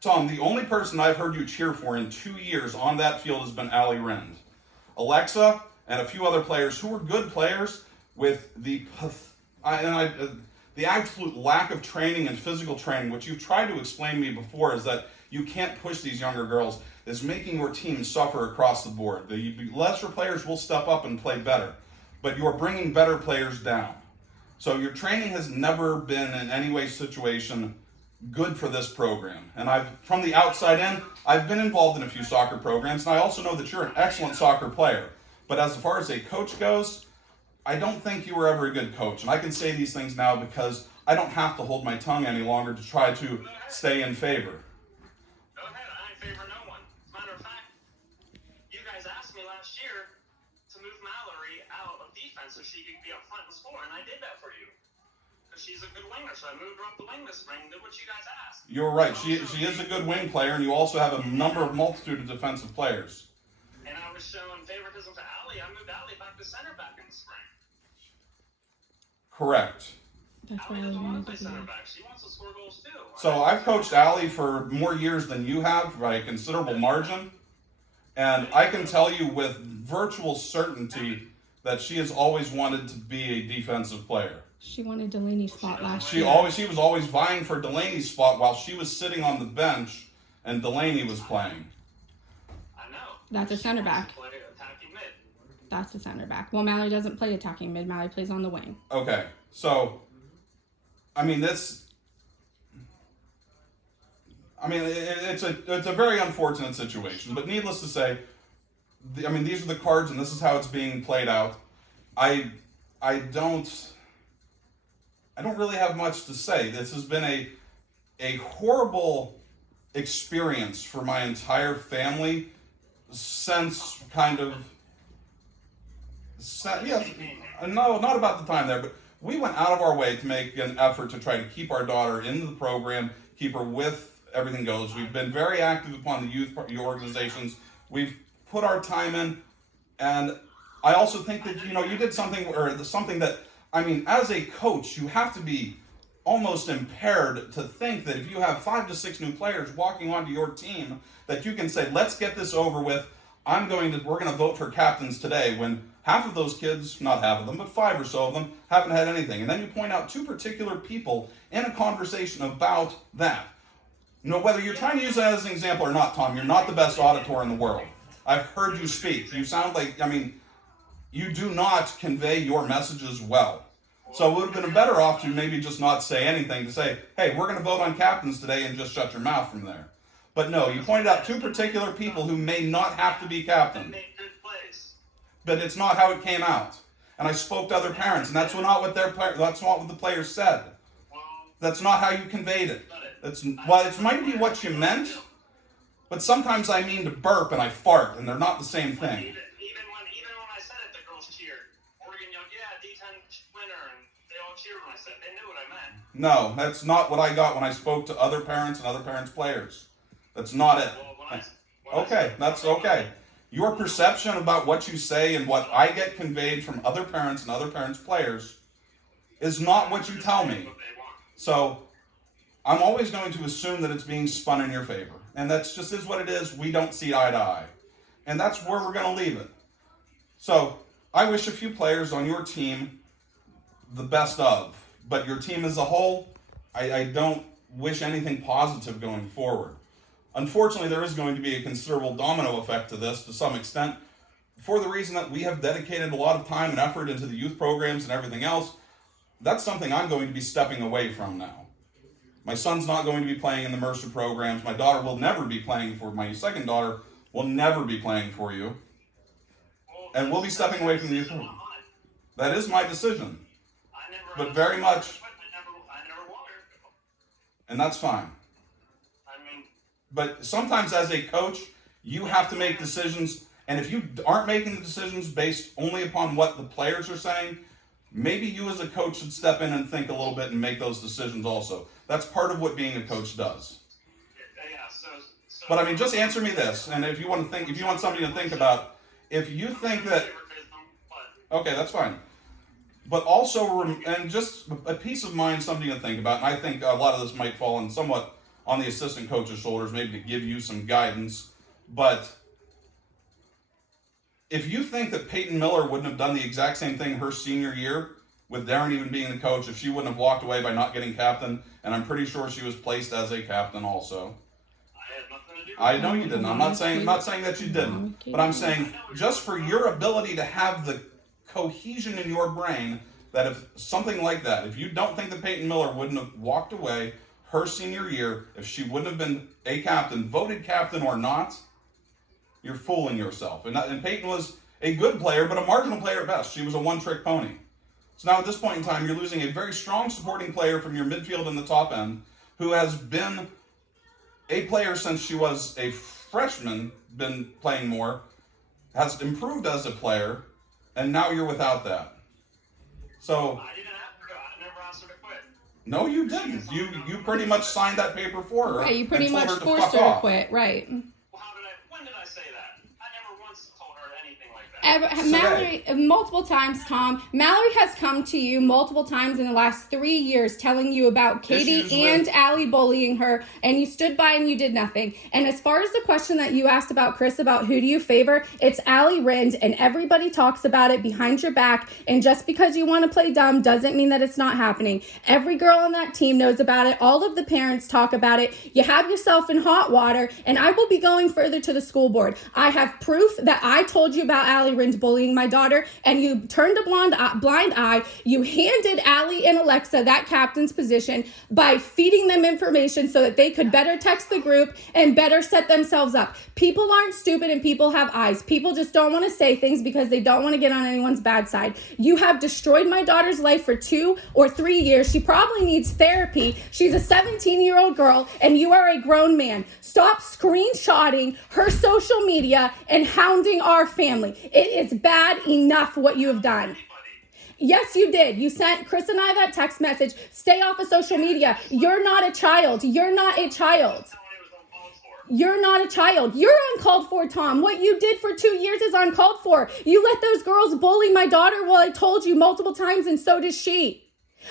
Tom, the only person I've heard you cheer for in 2 years on that field has been Allie Rend. Alexa and a few other players who were good players with the absolute lack of training and physical training, which you've tried to explain to me before, is that you can't push these younger girls, is making your team suffer across the board. The lesser players will step up and play better, but you're bringing better players down. So your training has never been in any way situation good for this program. And from the outside in, I've been involved in a few soccer programs, and I also know that you're an excellent soccer player. But as far as a coach goes, I don't think you were ever a good coach. And I can say these things now because I don't have to hold my tongue any longer to try to stay in favor. Go ahead, I ain't favor no one. As a matter of fact, you guys asked me last year to move Mallory out of defense so she could be up front and score, and I did that for you. Because she's a good winger, so I moved her up the wing this spring and did what you guys asked. You're right. She is a good wing player, and you also have a multitude of defensive players. And I was showing favoritism to Allie. I moved Allie back to center back in the spring. Correct. That's why Allie I doesn't want wanted to play to do center that. back. She wants to score goals too. So I've coached Allie for more years than you have by a considerable margin. And I can tell you with virtual certainty that she has always wanted to be a defensive player. She wanted Delaney's spot last She year. was always vying for Delaney's spot while she was sitting on the bench and Delaney was playing. I know. That's a center She wants back. to play attacking mid. That's a center back. Well, Mallory doesn't play attacking mid. Mallory plays on the wing. Okay, so it's a very unfortunate situation. But needless to say, these are the cards, and this is how it's being played out. I don't really have much to say. This has been a horrible experience for my entire family since no, not about the time there, but we went out of our way to make an effort to try to keep our daughter into the program, keep her with everything goes. We've been very active upon the youth organizations. We've put our time in, and I also think that you did something that as a coach, you have to be almost impaired to think that if you have 5 to 6 new players walking onto your team, that you can say, let's get this over with. We're going to vote for captains today, when half of those kids, not half of them, but 5 or so of them, haven't had anything. And then you point out 2 particular people in a conversation about that. Whether you're trying to use that as an example or not, Tom, you're not the best auditor in the world. I've heard you speak. You sound like, you do not convey your messages well. So it would have been better off to maybe just not say anything, to say, hey, we're going to vote on captains today, and just shut your mouth from there. But no, you pointed out 2 particular people who may not have to be captain. But it's not how it came out. And I spoke to other parents, and that's not what the players said. That's not how you conveyed it. It might be what you meant, but sometimes I mean to burp and I fart, and they're not the same thing. Even when I said it, the girls cheered. Oregon Young, yeah, D10 winner, and they all cheered when I said it. They knew what I meant. No, that's not what I got when I spoke to other parents and other parents' players. That's not it. Okay, that's okay. Your perception about what you say and what I get conveyed from other parents and other parents' players is not what you tell me. So I'm always going to assume that it's being spun in your favor. And that's just is what it is. We don't see eye to eye. And that's where we're going to leave it. So I wish a few players on your team the best of. But your team as a whole, I don't wish anything positive going forward. Unfortunately, there is going to be a considerable domino effect to this to some extent, for the reason that we have dedicated a lot of time and effort into the youth programs and everything else. That's something I'm going to be stepping away from now. My son's not going to be playing in the Mercer programs. My daughter will never be playing for, my second daughter will never be playing for you. And we'll be stepping away from the youth program. That is my decision. But very much, and that's fine. But sometimes as a coach, you have to make decisions, and if you aren't making the decisions based only upon what the players are saying, maybe you as a coach should step in and think a little bit and make those decisions also. That's part of what being a coach does. But just answer me this, and if you want somebody to think about, if you think that, okay, that's fine. But also, and just a peace of mind, something to think about, and I think a lot of this might fall in somewhat on the assistant coach's shoulders, maybe to give you some guidance. But if you think that Peyton Miller wouldn't have done the exact same thing her senior year, with Darren even being the coach, if she wouldn't have walked away by not getting captain, and I'm pretty sure she was placed as a captain also. I had nothing to do with I know you didn't. I'm not saying that you didn't, but I'm saying just for your ability to have the cohesion in your brain that if something like that, if you don't think that Peyton Miller wouldn't have walked away her senior year, if she wouldn't have been a captain, voted captain or not, you're fooling yourself. And Peyton was a good player, but a marginal player at best. She was a one-trick pony. So now at this point in time, you're losing a very strong supporting player from your midfield and the top end, who has been a player since she was a freshman, been playing more, has improved as a player, and now you're without that. So I didn't have to. I never asked her to quit. no, you didn't. You pretty much signed that paper for her. Right, you pretty and told much her to forced fuck her to off. quit, right? Well, when did I say that? I never once told her anything like that. Mallory, multiple times, Tom. Mallory has come to you multiple times in the last 3 years telling you about Katie Issues and with- Allie bullying her, and you stood by and you did nothing. And as far as the question that you asked about Chris about who do you favor, it's Allie Rind, and everybody talks about it behind your back. And just because you want to play dumb doesn't mean that it's not happening. Every girl on that team knows about it. All of the parents talk about it. You have yourself in hot water, and I will be going further to the school board. I have proof that I told you about Allie Rind bullying my daughter, and you turned a blind eye. You handed Allie and Alexa that captain's position by feeding them information so that they could better text the group and better set themselves up. People aren't stupid and people have eyes. People just don't want to say things because they don't want to get on anyone's bad side. You have destroyed my daughter's life for 2 or 3 years. She probably needs therapy. She's a 17-year-old girl and you are a grown man. Stop screenshotting her social media and hounding our family. It is bad enough what you have done. Yes, you did. You sent Chris and I that text message. Stay off of social media. You're not a child. You're not a child. Someone who was uncalled for. You're not a child. You're uncalled for, Tom. What you did for 2 years is uncalled for. You let those girls bully my daughter. Well, I told you multiple times, and so does she.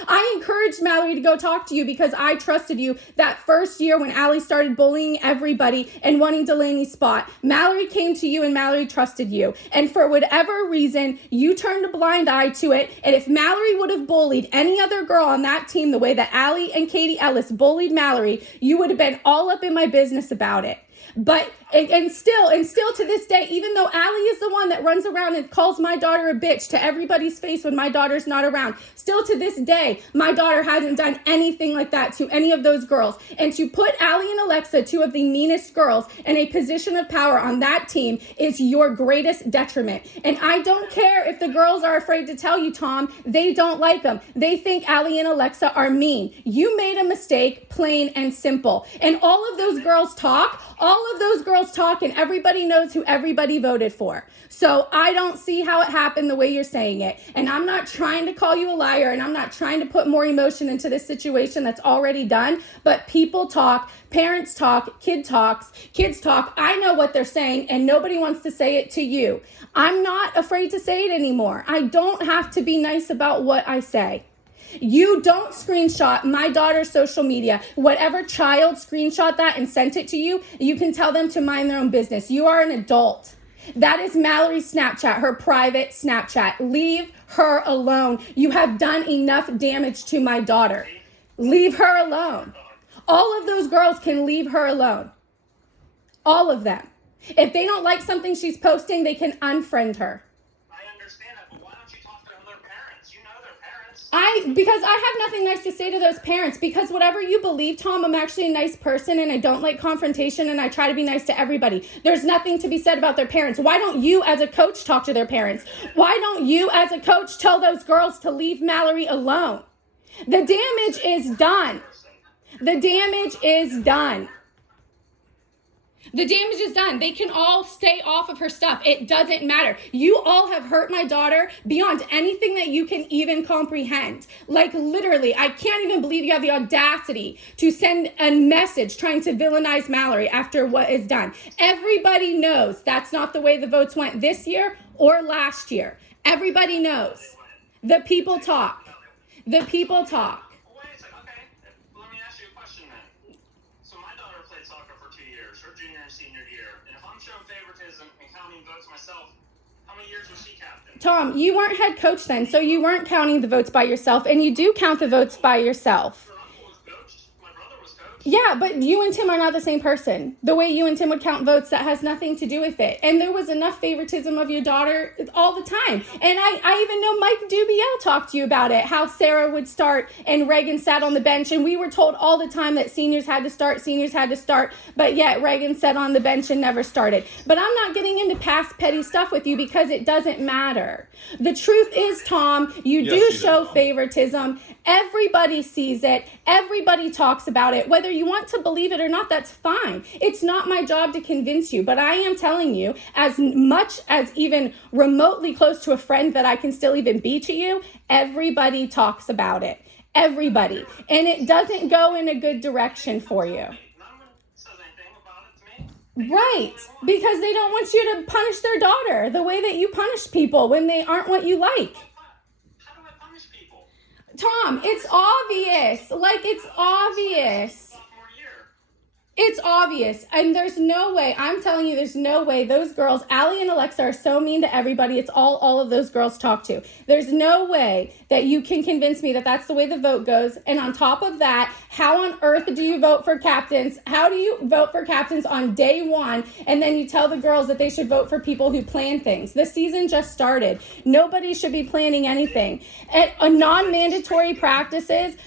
I encouraged Mallory to go talk to you because I trusted you that first year when Allie started bullying everybody and wanting Delaney's spot. Mallory came to you and Mallory trusted you. And for whatever reason, you turned a blind eye to it. And if Mallory would have bullied any other girl on that team the way that Allie and Katie Ellis bullied Mallory, you would have been all up in my business about it. But, and still to this day, even though Allie is the one that runs around and calls my daughter a bitch to everybody's face when my daughter's not around, still to this day, my daughter hasn't done anything like that to any of those girls. And to put Allie and Alexa, two of the meanest girls, in a position of power on that team is your greatest detriment. And I don't care if the girls are afraid to tell you, Tom, they don't like them. They think Allie and Alexa are mean. You made a mistake, plain and simple. And all of those girls talk, and everybody knows who everybody voted for. So I don't see how it happened the way you're saying it. And I'm not trying to call you a liar, and I'm not trying to put more emotion into this situation that's already done. But people talk, parents talk, kids talk. I know what they're saying, and nobody wants to say it to you. I'm not afraid to say it anymore. I don't have to be nice about what I say. You don't screenshot my daughter's social media. Whatever child screenshot that and sent it to you, you can tell them to mind their own business. You are an adult. That is Mallory's Snapchat, her private Snapchat. Leave her alone. You have done enough damage to my daughter. Leave her alone. All of those girls can leave her alone. All of them. If they don't like something she's posting, they can unfriend her. I understand that, but why don't you talk to their parents? You know their parents. Because I have nothing nice to say to those parents, because whatever you believe, Tom, I'm actually a nice person and I don't like confrontation and I try to be nice to everybody. There's nothing to be said about their parents. Why don't you as a coach talk to their parents? Why don't you as a coach tell those girls to leave Mallory alone? The damage is done. The damage is done. The damage is done. They can all stay off of her stuff. It doesn't matter. You all have hurt my daughter beyond anything that you can even comprehend. Like literally, I can't even believe you have the audacity to send a message trying to villainize Mallory after what is done. Everybody knows that's not the way the votes went this year or last year. Everybody knows. The people talk. The people talk. Wait a second, okay. Let me ask you a question then. So my junior and senior year. And if I'm showing favoritism and counting votes myself, how many years was she captain? Tom, you weren't head coach then, so you weren't counting the votes by yourself, and you do count the votes by yourself. Her uncle was coached. My brother was coached. Yeah, but you and Tim are not the same person. The way you and Tim would count votes, that has nothing to do with it. And there was enough favoritism of your daughter all the time. And I even know Mike Dubiel talked to you about it, how Sarah would start and Reagan sat on the bench. And we were told all the time that seniors had to start. But yet Reagan sat on the bench and never started. But I'm not getting into past petty stuff with you because it doesn't matter. The truth is, Tom, you Yes, do she show does. favoritism. Everybody sees it. Everybody talks about it. Whether you want to believe it or not, that's fine. It's not my job to convince you, but I am telling you, as much as even remotely close to a friend that I can still even be to you, everybody talks about it. Everybody. And it doesn't go in a good direction for you. No one says anything about it to me. Right. Because they don't want you to punish their daughter the way that you punish people when they aren't what you like. How do I punish people? Tom, it's obvious. Like, it's obvious. Sophomore year. It's obvious. And there's no way, I'm telling you, there's no way those girls, Allie and Alexa, are so mean to everybody. It's all of those girls talk to. There's no way that you can convince me that that's the way the vote goes. And on top of that, how on earth do you vote for captains? How do you vote for captains on day one? And then you tell the girls that they should vote for people who plan things. The season just started. Nobody should be planning anything. At non-mandatory practices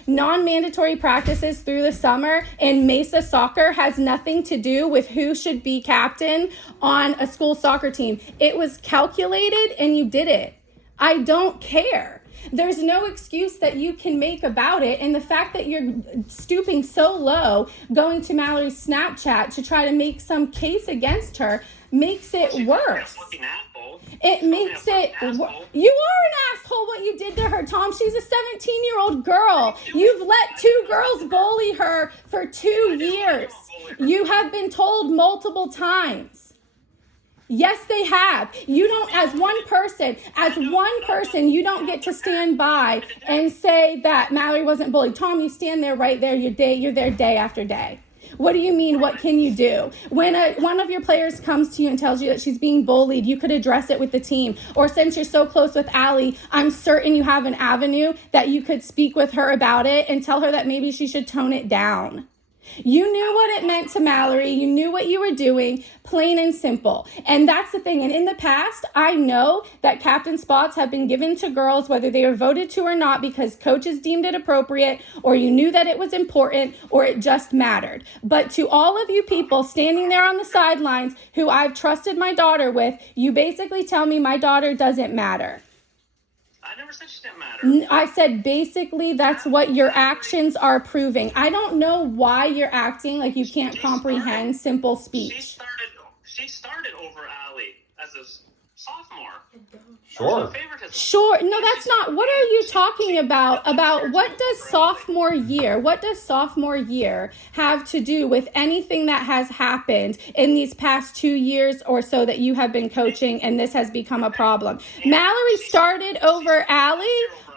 through the summer in Mesa soccer has nothing to do with who should be captain on a school soccer team. It was calculated and you did it. I don't care. There's no excuse that you can make about it. And the fact that you're stooping so low, going to Mallory's Snapchat to try to make some case against her, makes it worse. Fucking asshole. It makes it asshole. You are an asshole what you did to her, Tom. She's a 17-year-old girl. You've let two girls bully her for 2 years. You have been told multiple times. Yes, they have. You don't, as one person, you don't get to stand by and say that Mallory wasn't bullied. Tom, you stand there right there. You're there day after day. What do you mean? What can you do? When one of your players comes to you and tells you that she's being bullied, you could address it with the team. Or since you're so close with Allie, I'm certain you have an avenue that you could speak with her about it and tell her that maybe she should tone it down. You knew what it meant to Mallory. You knew what you were doing, plain and simple. And that's the thing. And in the past, I know that captain spots have been given to girls, whether they were voted to or not, because coaches deemed it appropriate, or you knew that it was important, or it just mattered. But to all of you people standing there on the sidelines who I've trusted my daughter with, you basically tell me my daughter doesn't matter. I never said she didn't matter. I said basically that's what your actions are proving. I don't know why you're acting like you can't comprehend simple speech. She started over Allie as a sophomore. Sure. Sure. No, that's not. What are you talking about? About what does sophomore year have to do with anything that has happened in these past 2 years or so that you have been coaching and this has become a problem? Mallory started over Allie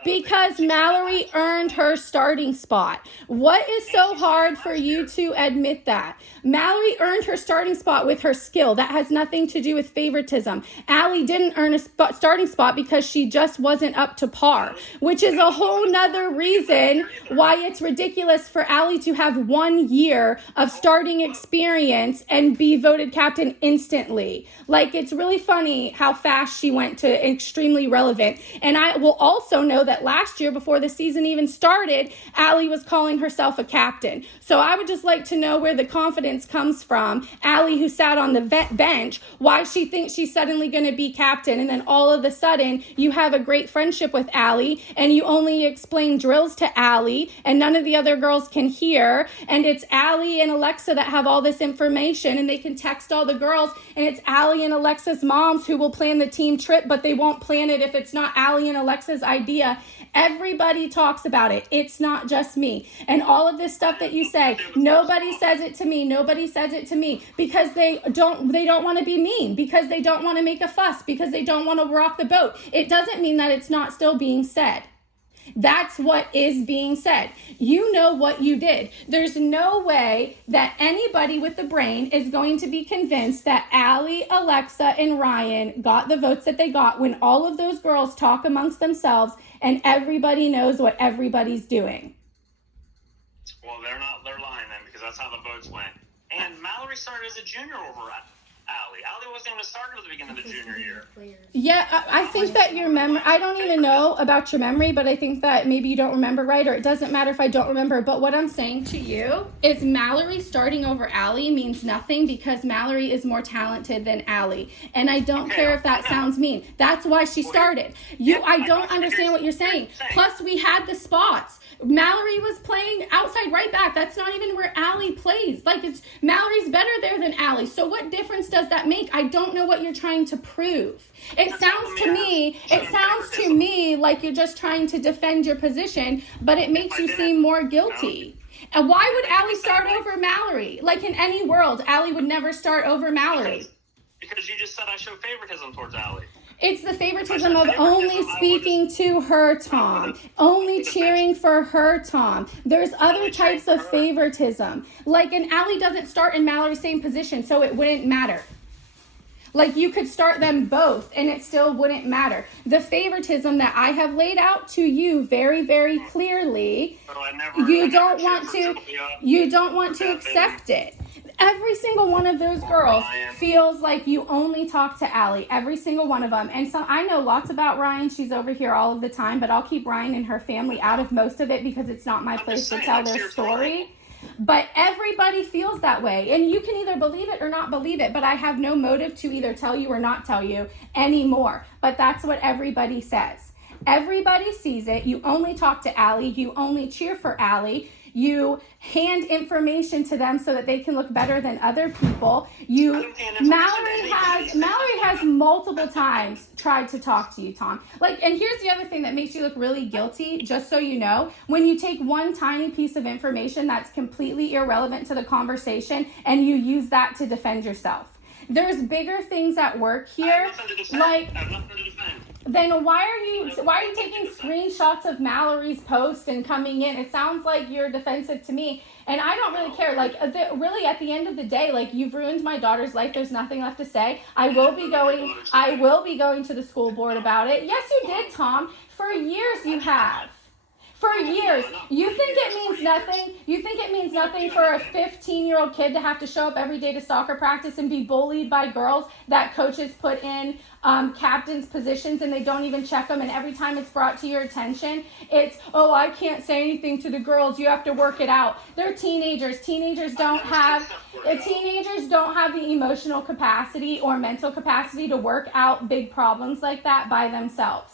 because Mallory earned her starting spot. What is so hard for you to admit that? Mallory earned her starting spot with her skill. That has nothing to do with favoritism. Allie didn't earn a starting spot because she just wasn't up to par, which is a whole nother reason why it's ridiculous for Allie to have 1 year of starting experience and be voted captain instantly. Like, it's really funny how fast she went to extremely relevant. And I will also know that last year, before the season even started, Allie was calling herself a captain. So I would just like to know where the confidence comes from. Allie, who sat on the bench, why she thinks she's suddenly going to be captain, and then all of a sudden you have a great friendship with Allie, and you only explain drills to Allie, and none of the other girls can hear, and it's Allie and Alexa that have all this information, and they can text all the girls, and it's Allie and Alexa's moms who will plan the team trip, but they won't plan it if it's not Allie and Alexa's idea. Everybody talks about it. It's not just me. And all of this stuff that you say, nobody says it to me. Nobody says it to me because they don't want to be mean, because they don't want to make a fuss, because they don't want to rock the boat. It doesn't mean that it's not still being said. That's what is being said. You know what you did. There's no way that anybody with the brain is going to be convinced that Allie, Alexa, and Ryan got the votes that they got when all of those girls talk amongst themselves and everybody knows what everybody's doing. Well, they're lying then, because that's how the votes went. And Mallory started as a junior over Allie. Allie wasn't even started at the beginning of the junior year. Yeah, I think that your memory, I don't even know about your memory, but I think that maybe you don't remember right, or it doesn't matter if I don't remember. But what I'm saying to you is Mallory starting over Allie means nothing, because Mallory is more talented than Allie. And I don't care if that sounds mean. That's why she started. I don't understand what you're saying. Plus, we had the spots. Mallory was playing outside right back. That's not even where Allie plays. Like, Mallory's better there than Allie. So what difference does that make? I don't know what you're trying to prove. It sounds to me like you're just trying to defend your position, but it makes you seem more guilty. And why would Allie start over Mallory? Like, in any world, Allie would never start over Mallory. Because you just said I show favoritism towards Allie. It's the favoritism of only speaking to her, Tom. Only cheering for her, Tom. There's other types of favoritism. Like, and Allie doesn't start in Mallory's same position, so it wouldn't matter. Like, you could start them both, and it still wouldn't matter. The favoritism that I have laid out to you very, very clearly, you don't want to accept it. Every single one of those girls feels like you only talk to Allie. Every single one of them. And so I know lots about Ryan. She's over here all of the time, but I'll keep Ryan and her family out of most of it because it's not my place to tell their story. But everybody feels that way. And you can either believe it or not believe it, but I have no motive to either tell you or not tell you anymore. But that's what everybody says. Everybody sees it. You only talk to Allie. You only cheer for Allie. You hand information to them so that they can look better than other people. Mallory has multiple times tried to talk to you, Tom. Like, and here's the other thing that makes you look really guilty, just so you know. When you take one tiny piece of information that's completely irrelevant to the conversation and you use that to defend yourself. There's bigger things at work here. I have nothing to defend. I have nothing to defend. Then why are you taking screenshots of Mallory's post and coming in? It sounds like you're defensive to me, and I don't really care. Like, really, at the end of the day, like, you've ruined my daughter's life. There's nothing left to say. I will be going to the school board about it. Yes, you did, Tom. For years you have. For years. You think it means nothing? You think it means nothing for a 15-year-old kid to have to show up every day to soccer practice and be bullied by girls that coaches put in captain's positions and they don't even check them, and every time it's brought to your attention, it's, oh, I can't say anything to the girls, you have to work it out. They're teenagers. Teenagers don't have the emotional capacity or mental capacity to work out big problems like that by themselves.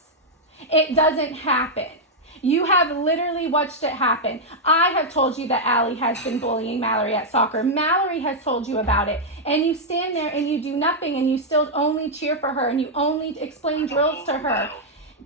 It doesn't happen. You have literally watched it happen. I have told you that Allie has been bullying Mallory at soccer. Mallory has told you about it. And you stand there and you do nothing, and you still only cheer for her, and you only explain drills to her.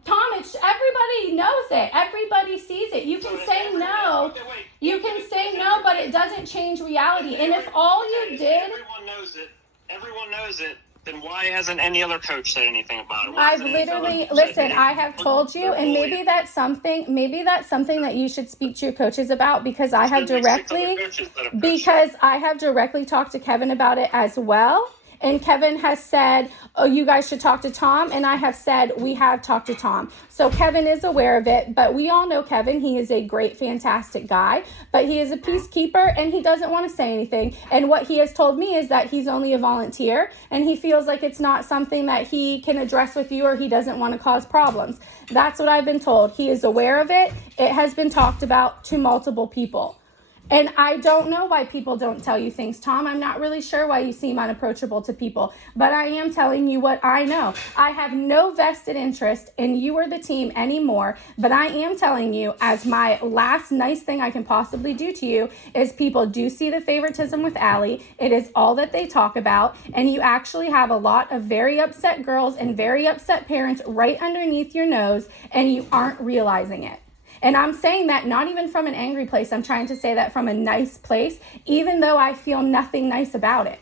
Tom, everybody knows it. Everybody sees it. You can say no. You can say no, but it doesn't change reality. And if all you did... Everyone knows it. Then why hasn't any other coach said anything about it? I have told you, and maybe that's something that you should speak to your coaches about, because I have directly talked to Kevin about it as well. And Kevin has said, oh, you guys should talk to Tom. And I have said, we have talked to Tom. So Kevin is aware of it, but we all know Kevin. He is a great, fantastic guy, but he is a peacekeeper and he doesn't want to say anything. And what he has told me is that he's only a volunteer and he feels like it's not something that he can address with you, or he doesn't want to cause problems. That's what I've been told. He is aware of it. It has been talked about to multiple people. And I don't know why people don't tell you things, Tom. I'm not really sure why you seem unapproachable to people, but I am telling you what I know. I have no vested interest in you or the team anymore, but I am telling you, as my last nice thing I can possibly do to you, is people do see the favoritism with Allie. It is all that they talk about, and you actually have a lot of very upset girls and very upset parents right underneath your nose, and you aren't realizing it. And I'm saying that not even from an angry place. I'm trying to say that from a nice place, even though I feel nothing nice about it.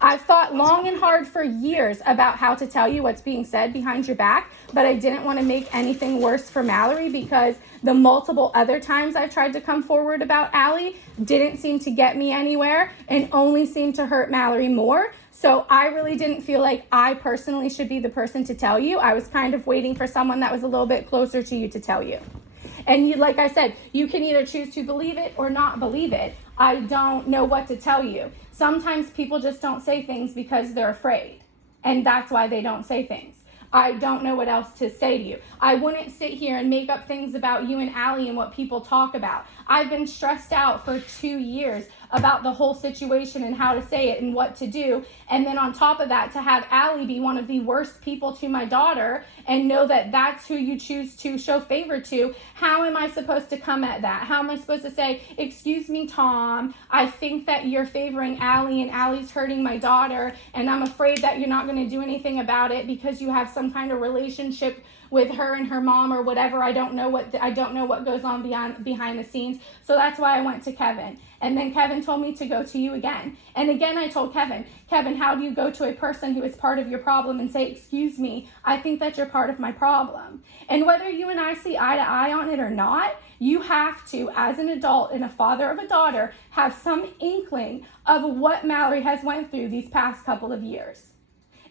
I've thought long and hard for years about how to tell you what's being said behind your back, but I didn't want to make anything worse for Mallory because the multiple other times I've tried to come forward about Allie didn't seem to get me anywhere and only seemed to hurt Mallory more. So I really didn't feel like I personally should be the person to tell you. I was kind of waiting for someone that was a little bit closer to you to tell you. And you, like I said, you can either choose to believe it or not believe it. I don't know what to tell you. Sometimes people just don't say things because they're afraid. And that's why they don't say things. I don't know what else to say to you. I wouldn't sit here and make up things about you and Allie and what people talk about. I've been stressed out for 2 years about the whole situation and how to say it and what to do. And then on top of that, to have Allie be one of the worst people to my daughter and know that that's who you choose to show favor to, how am I supposed to come at that? How am I supposed to say, excuse me, Tom, I think that you're favoring Allie and Allie's hurting my daughter and I'm afraid that you're not going to do anything about it because you have some kind of relationship with her and her mom or whatever. I don't know what goes on behind the scenes. So that's why I went to Kevin. And then Kevin told me to go to you again. And again, I told Kevin, how do you go to a person who is part of your problem and say, excuse me, I think that you're part of my problem? And whether you and I see eye to eye on it or not, you have to, as an adult and a father of a daughter, have some inkling of what Mallory has went through these past couple of years.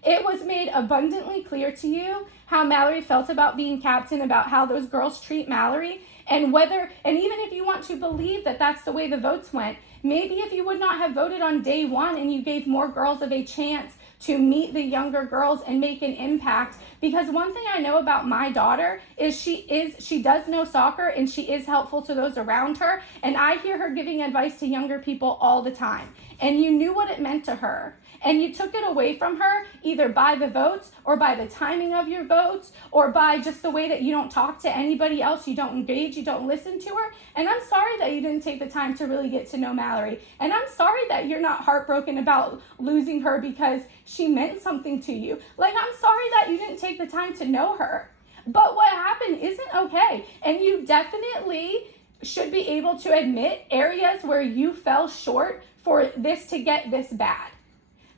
It was made abundantly clear to you how Mallory felt about being captain, about how those girls treat Mallory, and even if you want to believe that that's the way the votes went, maybe if you would not have voted on day one and you gave more girls of a chance to meet the younger girls and make an impact. Because one thing I know about my daughter is she does know soccer and she is helpful to those around her. And I hear her giving advice to younger people all the time. And you knew what it meant to her. And you took it away from her either by the votes or by the timing of your votes or by just the way that you don't talk to anybody else, you don't engage, you don't listen to her. And I'm sorry that you didn't take the time to really get to know Mallory. And I'm sorry that you're not heartbroken about losing her because she meant something to you. Like, I'm sorry that you didn't take the time to know her. But what happened isn't okay. And you definitely should be able to admit areas where you fell short for this to get this bad.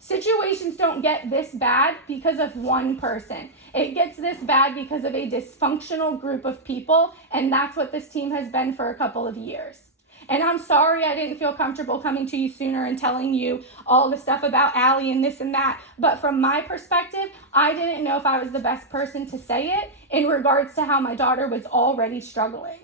Situations don't get this bad because of one person. It gets this bad because of a dysfunctional group of people, and that's what this team has been for a couple of years. And I'm sorry I didn't feel comfortable coming to you sooner and telling you all the stuff about Allie and this and that. But from my perspective, I didn't know if I was the best person to say it in regards to how my daughter was already struggling.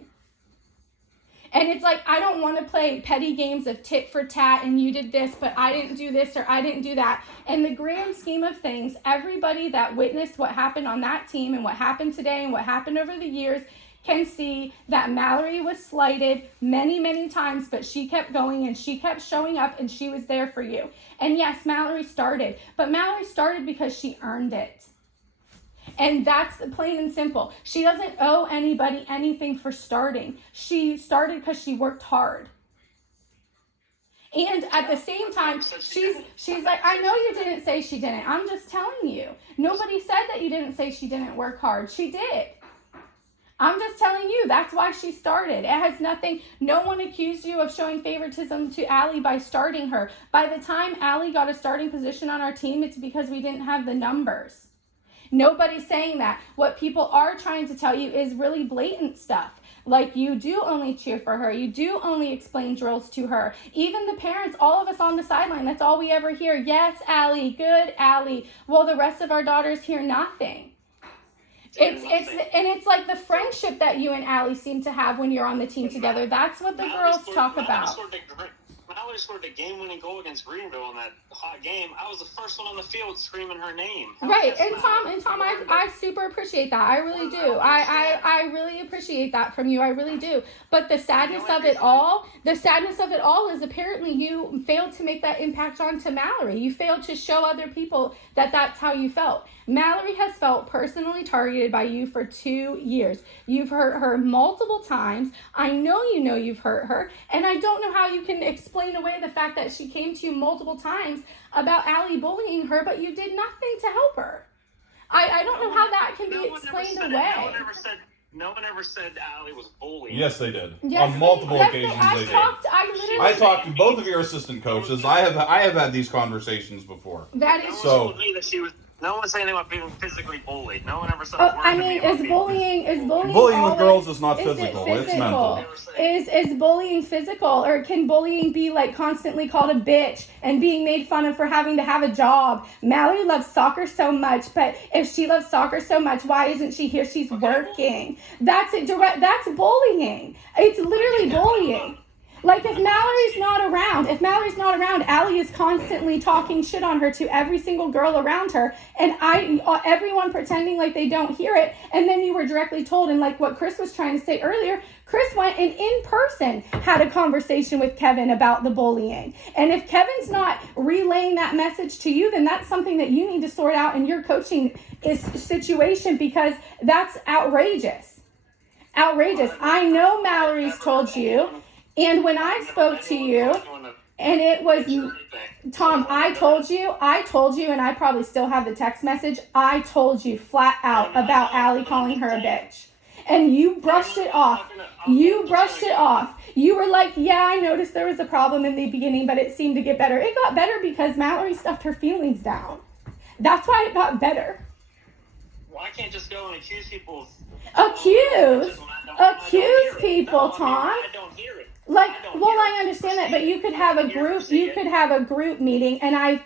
And it's like, I don't want to play petty games of tit for tat and you did this, but I didn't do this or I didn't do that. In the grand scheme of things, everybody that witnessed what happened on that team and what happened today and what happened over the years can see that Mallory was slighted many, many times, but she kept going and she kept showing up and she was there for you. And yes, Mallory started, but Mallory started because she earned it. And that's plain and simple. She doesn't owe anybody anything for starting. She started because she worked hard. And at the same time, she's like, I know you didn't say she didn't. I'm just telling you. Nobody said that you didn't say she didn't work hard. She did. I'm just telling you, that's why she started. It has nothing, no one accused you of showing favoritism to Allie by starting her. By the time Allie got a starting position on our team, it's because we didn't have the numbers. Nobody's saying that. What people are trying to tell you is really blatant stuff. Like, you do only cheer for her. You do only explain drills to her. Even the parents, all of us on the sideline, that's all we ever hear. Yes, Allie, good, Allie. Well, the rest of our daughters hear nothing. It's like the friendship that you and Allie seem to have when you're on the team together. That's what the girls talk about. Mallory scored the game-winning goal against Greenville in that hot game. I was the first one on the field screaming her name. Right, and Tom, I super appreciate that. I really do. I really appreciate that from you. I really do. But the sadness of it all is apparently you failed to make that impact onto Mallory. You failed to show other people that that's how you felt. Mallory has felt personally targeted by you for 2 years. You've hurt her multiple times. I know you've hurt her, and I don't know how you can explain away the fact that she came to you multiple times about Allie bullying her, but you did nothing to help her. I don't know how that can be explained away. No one ever said Allie was bullying. Yes, they did. Yes, on multiple occasions, I they did. I literally I talked to both of your assistant coaches. I have had these conversations before. That No is one So- told me that she was. No one said anything about being physically bullied. No one ever said Oh, a word I to mean, me about is being bullying Bullying with always- girls is not is it physical, it's mental. Is bullying physical, or can bullying be like constantly called a bitch and being made fun of for having to have a job? Mallory loves soccer so much, but if she loves soccer so much, why isn't she here? She's working. That's it. That's bullying. It's literally bullying. Like if Mallory's not around, Allie is constantly talking shit on her to every single girl around her, and everyone pretending like they don't hear it. And then you were directly told, and like what Chris was trying to say earlier, Chris went and in person had a conversation with Kevin about the bullying. And if Kevin's not relaying that message to you, then that's something that you need to sort out in your coaching situation, because that's outrageous. Outrageous. I know Mallory's told you. And when I spoke to you, and it was, Tom, I told you, and I probably still have the text message, I told you flat out about Allie calling her a bitch. And you brushed it off. You brushed it off. You were like, yeah, I noticed there was a problem in the beginning, but it seemed to get better. It got better because Mallory stuffed her feelings down. That's why it got better. Well, I can't just go and accuse people. Accuse people, Tom. I don't hear it. Like, well, I understand that, but you could have a group meeting, and I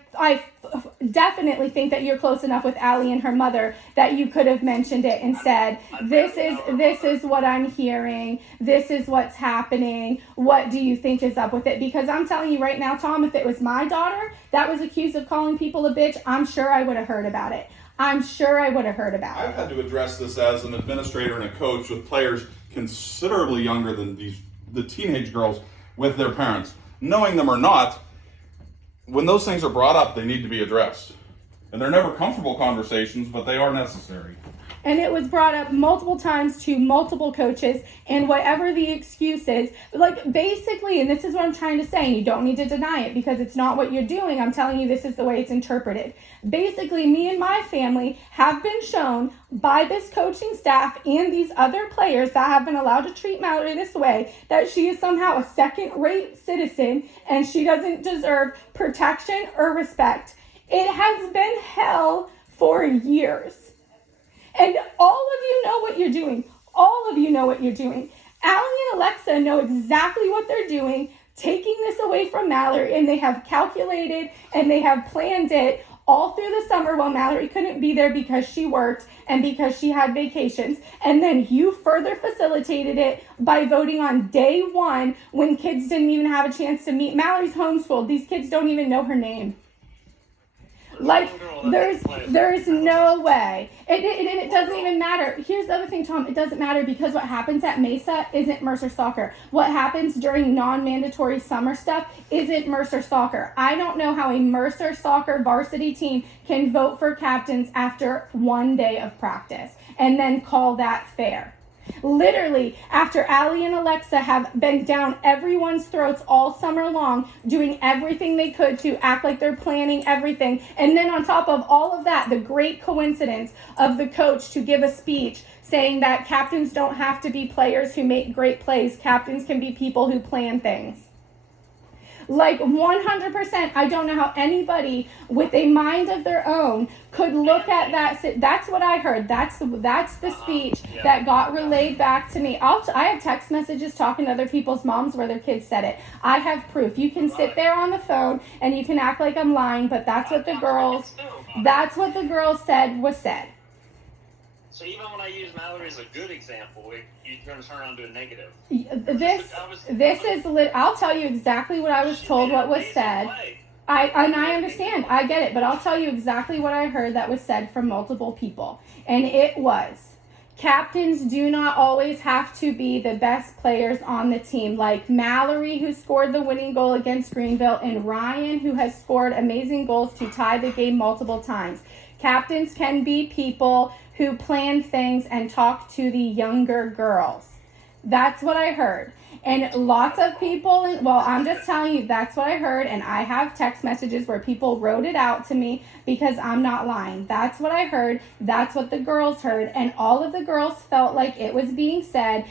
definitely think that you're close enough with Allie and her mother that you could have mentioned it and said, this is what I'm hearing, this is what's happening, what do you think is up with it? Because I'm telling you right now, Tom, if it was my daughter that was accused of calling people a bitch, I'm sure I would have heard about it. I've had to address this as an administrator and a coach with players considerably younger than the teenage girls with their parents. Knowing them or not, when those things are brought up, they need to be addressed. And they're never comfortable conversations, but they are necessary. And it was brought up multiple times to multiple coaches, and whatever the excuse is, like basically, and this is what I'm trying to say, and you don't need to deny it because it's not what you're doing. I'm telling you, this is the way it's interpreted. Basically, me and my family have been shown by this coaching staff and these other players that have been allowed to treat Mallory this way, that she is somehow a second-rate citizen and she doesn't deserve protection or respect. It has been hell for years. And all of you know what you're doing. Allie and Alexa know exactly what they're doing, taking this away from Mallory, and they have calculated and they have planned it all through the summer while Mallory couldn't be there because she worked and because she had vacations. And then you further facilitated it by voting on day one when kids didn't even have a chance to meet. Mallory's homeschooled. These kids don't even know her name. Like, there's no way. It doesn't even matter. Here's the other thing, Tom. It doesn't matter because what happens at Mesa isn't Mercer soccer. What happens during non-mandatory summer stuff isn't Mercer soccer. I don't know how a Mercer soccer varsity team can vote for captains after one day of practice and then call that fair. Literally, after Allie and Alexa have been down everyone's throats all summer long, doing everything they could to act like they're planning everything, and then on top of all of that, the great coincidence of the coach to give a speech saying that captains don't have to be players who make great plays, captains can be people who plan things. Like 100%, I don't know how anybody with a mind of their own could look at that. That's what I heard. That's the speech that got relayed back to me. I have text messages talking to other people's moms where their kids said it. I have proof. You can sit there on the phone and you can act like I'm lying, but that's what the girls said was said. So even when I use Mallory as a good example, you're going to turn around to a negative. I'll tell you exactly what I was told, what was said. I understand. I get it. But I'll tell you exactly what I heard that was said from multiple people. And it was, captains do not always have to be the best players on the team. Like Mallory, who scored the winning goal against Greenville, and Ryan, who has scored amazing goals to tie the game multiple times. Captains can be people who plan things and talk to the younger girls. That's what I heard. And lots of people, I'm just telling you, that's what I heard. And I have text messages where people wrote it out to me because I'm not lying. That's what I heard. That's what the girls heard. And all of the girls felt like it was being said.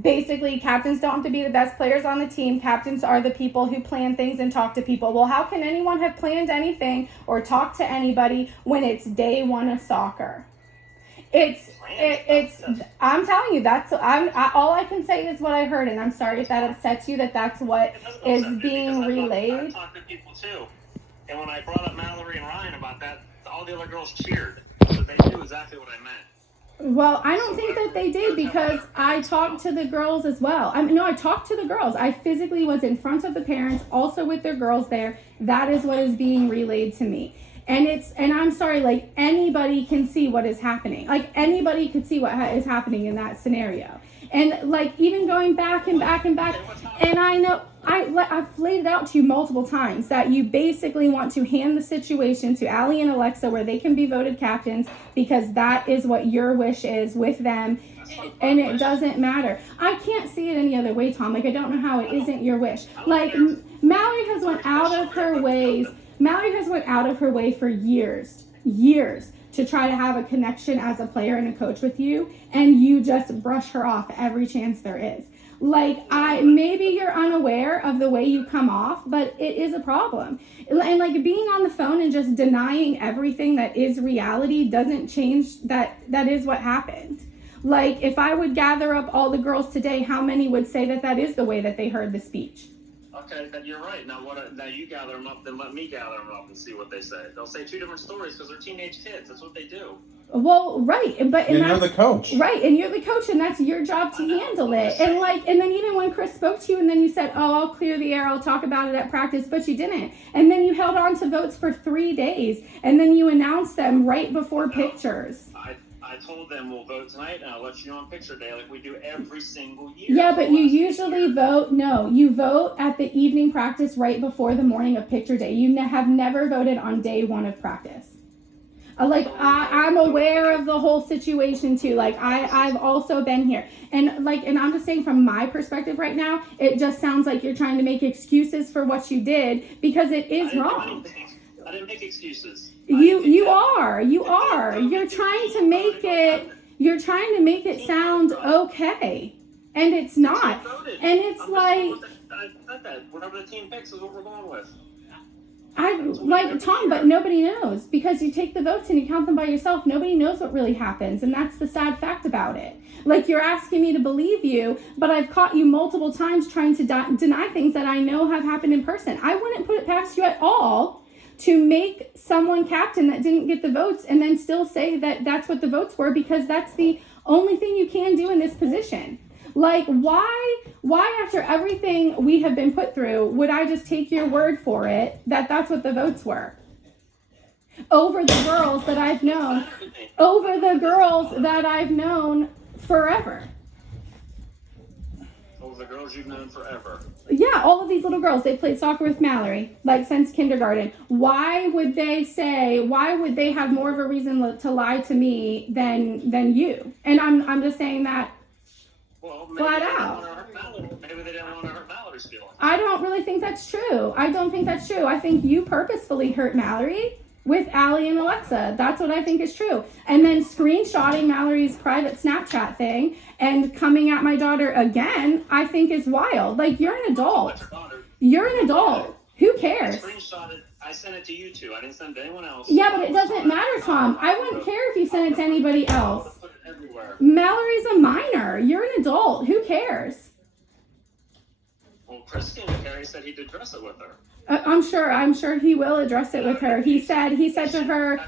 basically captains don't have to be the best players on the team. Captains are the people who plan things and talk to people. Well, how can anyone have planned anything or talked to anybody when it's day one of soccer? It's I'm telling you, all I can say is what I heard, and I'm sorry if that upsets you, that's what is being relayed. I talked to people too, and when I brought up Mallory and Ryan about that, all the other girls cheered, so they knew exactly what I meant. Well, I don't think that they did, because I talked to the girls as well. I talked to the girls. I physically was in front of the parents, also with their girls there. That is what is being relayed to me. And I'm sorry, like, anybody can see what is happening. Like, anybody could see what is happening in that scenario. And, like, even going back and back and back, and I know, I've laid it out to you multiple times that you basically want to hand the situation to Allie and Alexa where they can be voted captains, because that is what your wish is with them. And it doesn't matter. I can't see it any other way, Tom. Like, I don't know how it isn't your wish. Like, Mallory has went out of her ways. Mallory has went out of her way for years to try to have a connection as a player and a coach with you, and you just brush her off every chance there is. Like, maybe you're unaware of the way you come off, but it is a problem. And like, being on the phone and just denying everything that is reality doesn't change that is what happened. Like, if I would gather up all the girls today, how many would say that is the way that they heard the speech? Okay, then you're right. Now now you gather them up, then let me gather them up and see what they say. They'll say two different stories because they're teenage kids. That's what they do. Well, right, but and you're the coach, right? And you're the coach, and that's your job to handle it. And then even when Chris spoke to you, and then you said, "Oh, I'll clear the air. I'll talk about it at practice," but you didn't. And then you held on to votes for 3 days, and then you announced them right before pictures. I told them we'll vote tonight, and I'll let you know on picture day, like we do every single year. Yeah, but you usually vote. No, you vote at the evening practice right before the morning of picture day. You have never voted on day one of practice. I'm aware of the whole situation too. Like, I've also been here, and I'm just saying, from my perspective right now, it just sounds like you're trying to make excuses for what you did, because it is wrong. I didn't make excuses. You are. You're trying to make it sound okay, and it's not. And it's like, I said that whatever the team picks is what we're going with. Tom, but nobody knows, because you take the votes and you count them by yourself. Nobody knows what really happens, and that's the sad fact about it. Like, you're asking me to believe you, but I've caught you multiple times trying to deny things that I know have happened in person. I wouldn't put it past you at all to make someone captain that didn't get the votes and then still say that that's what the votes were, because that's the only thing you can do in this position. Like, why after everything we have been put through would I just take your word for it that that's what the votes were? Over the girls that I've known forever. Over the girls you've known forever. Yeah, all of these little girls, they played soccer with Mallory, like, since kindergarten. Why would they have more of a reason to lie to me than you? And I'm just saying that flat out. Maybe they didn't want to hurt Mallory's feelings. I don't really think that's true. I don't think that's true. I think you purposefully hurt Mallory with Allie and Alexa. That's what I think is true. And then screenshotting Mallory's private Snapchat thing and coming at my daughter again, I think is wild. Like, you're an adult. You're an adult. Who cares? I sent it to you two. I didn't send it to anyone else. Yeah, but it doesn't matter, Tom. I wouldn't care if you sent it to anybody else. Put it everywhere. Mallory's a minor. You're an adult. Who cares? Well, Chris Carey said he'd address it with her. I'm sure he will address it with her. He said to her,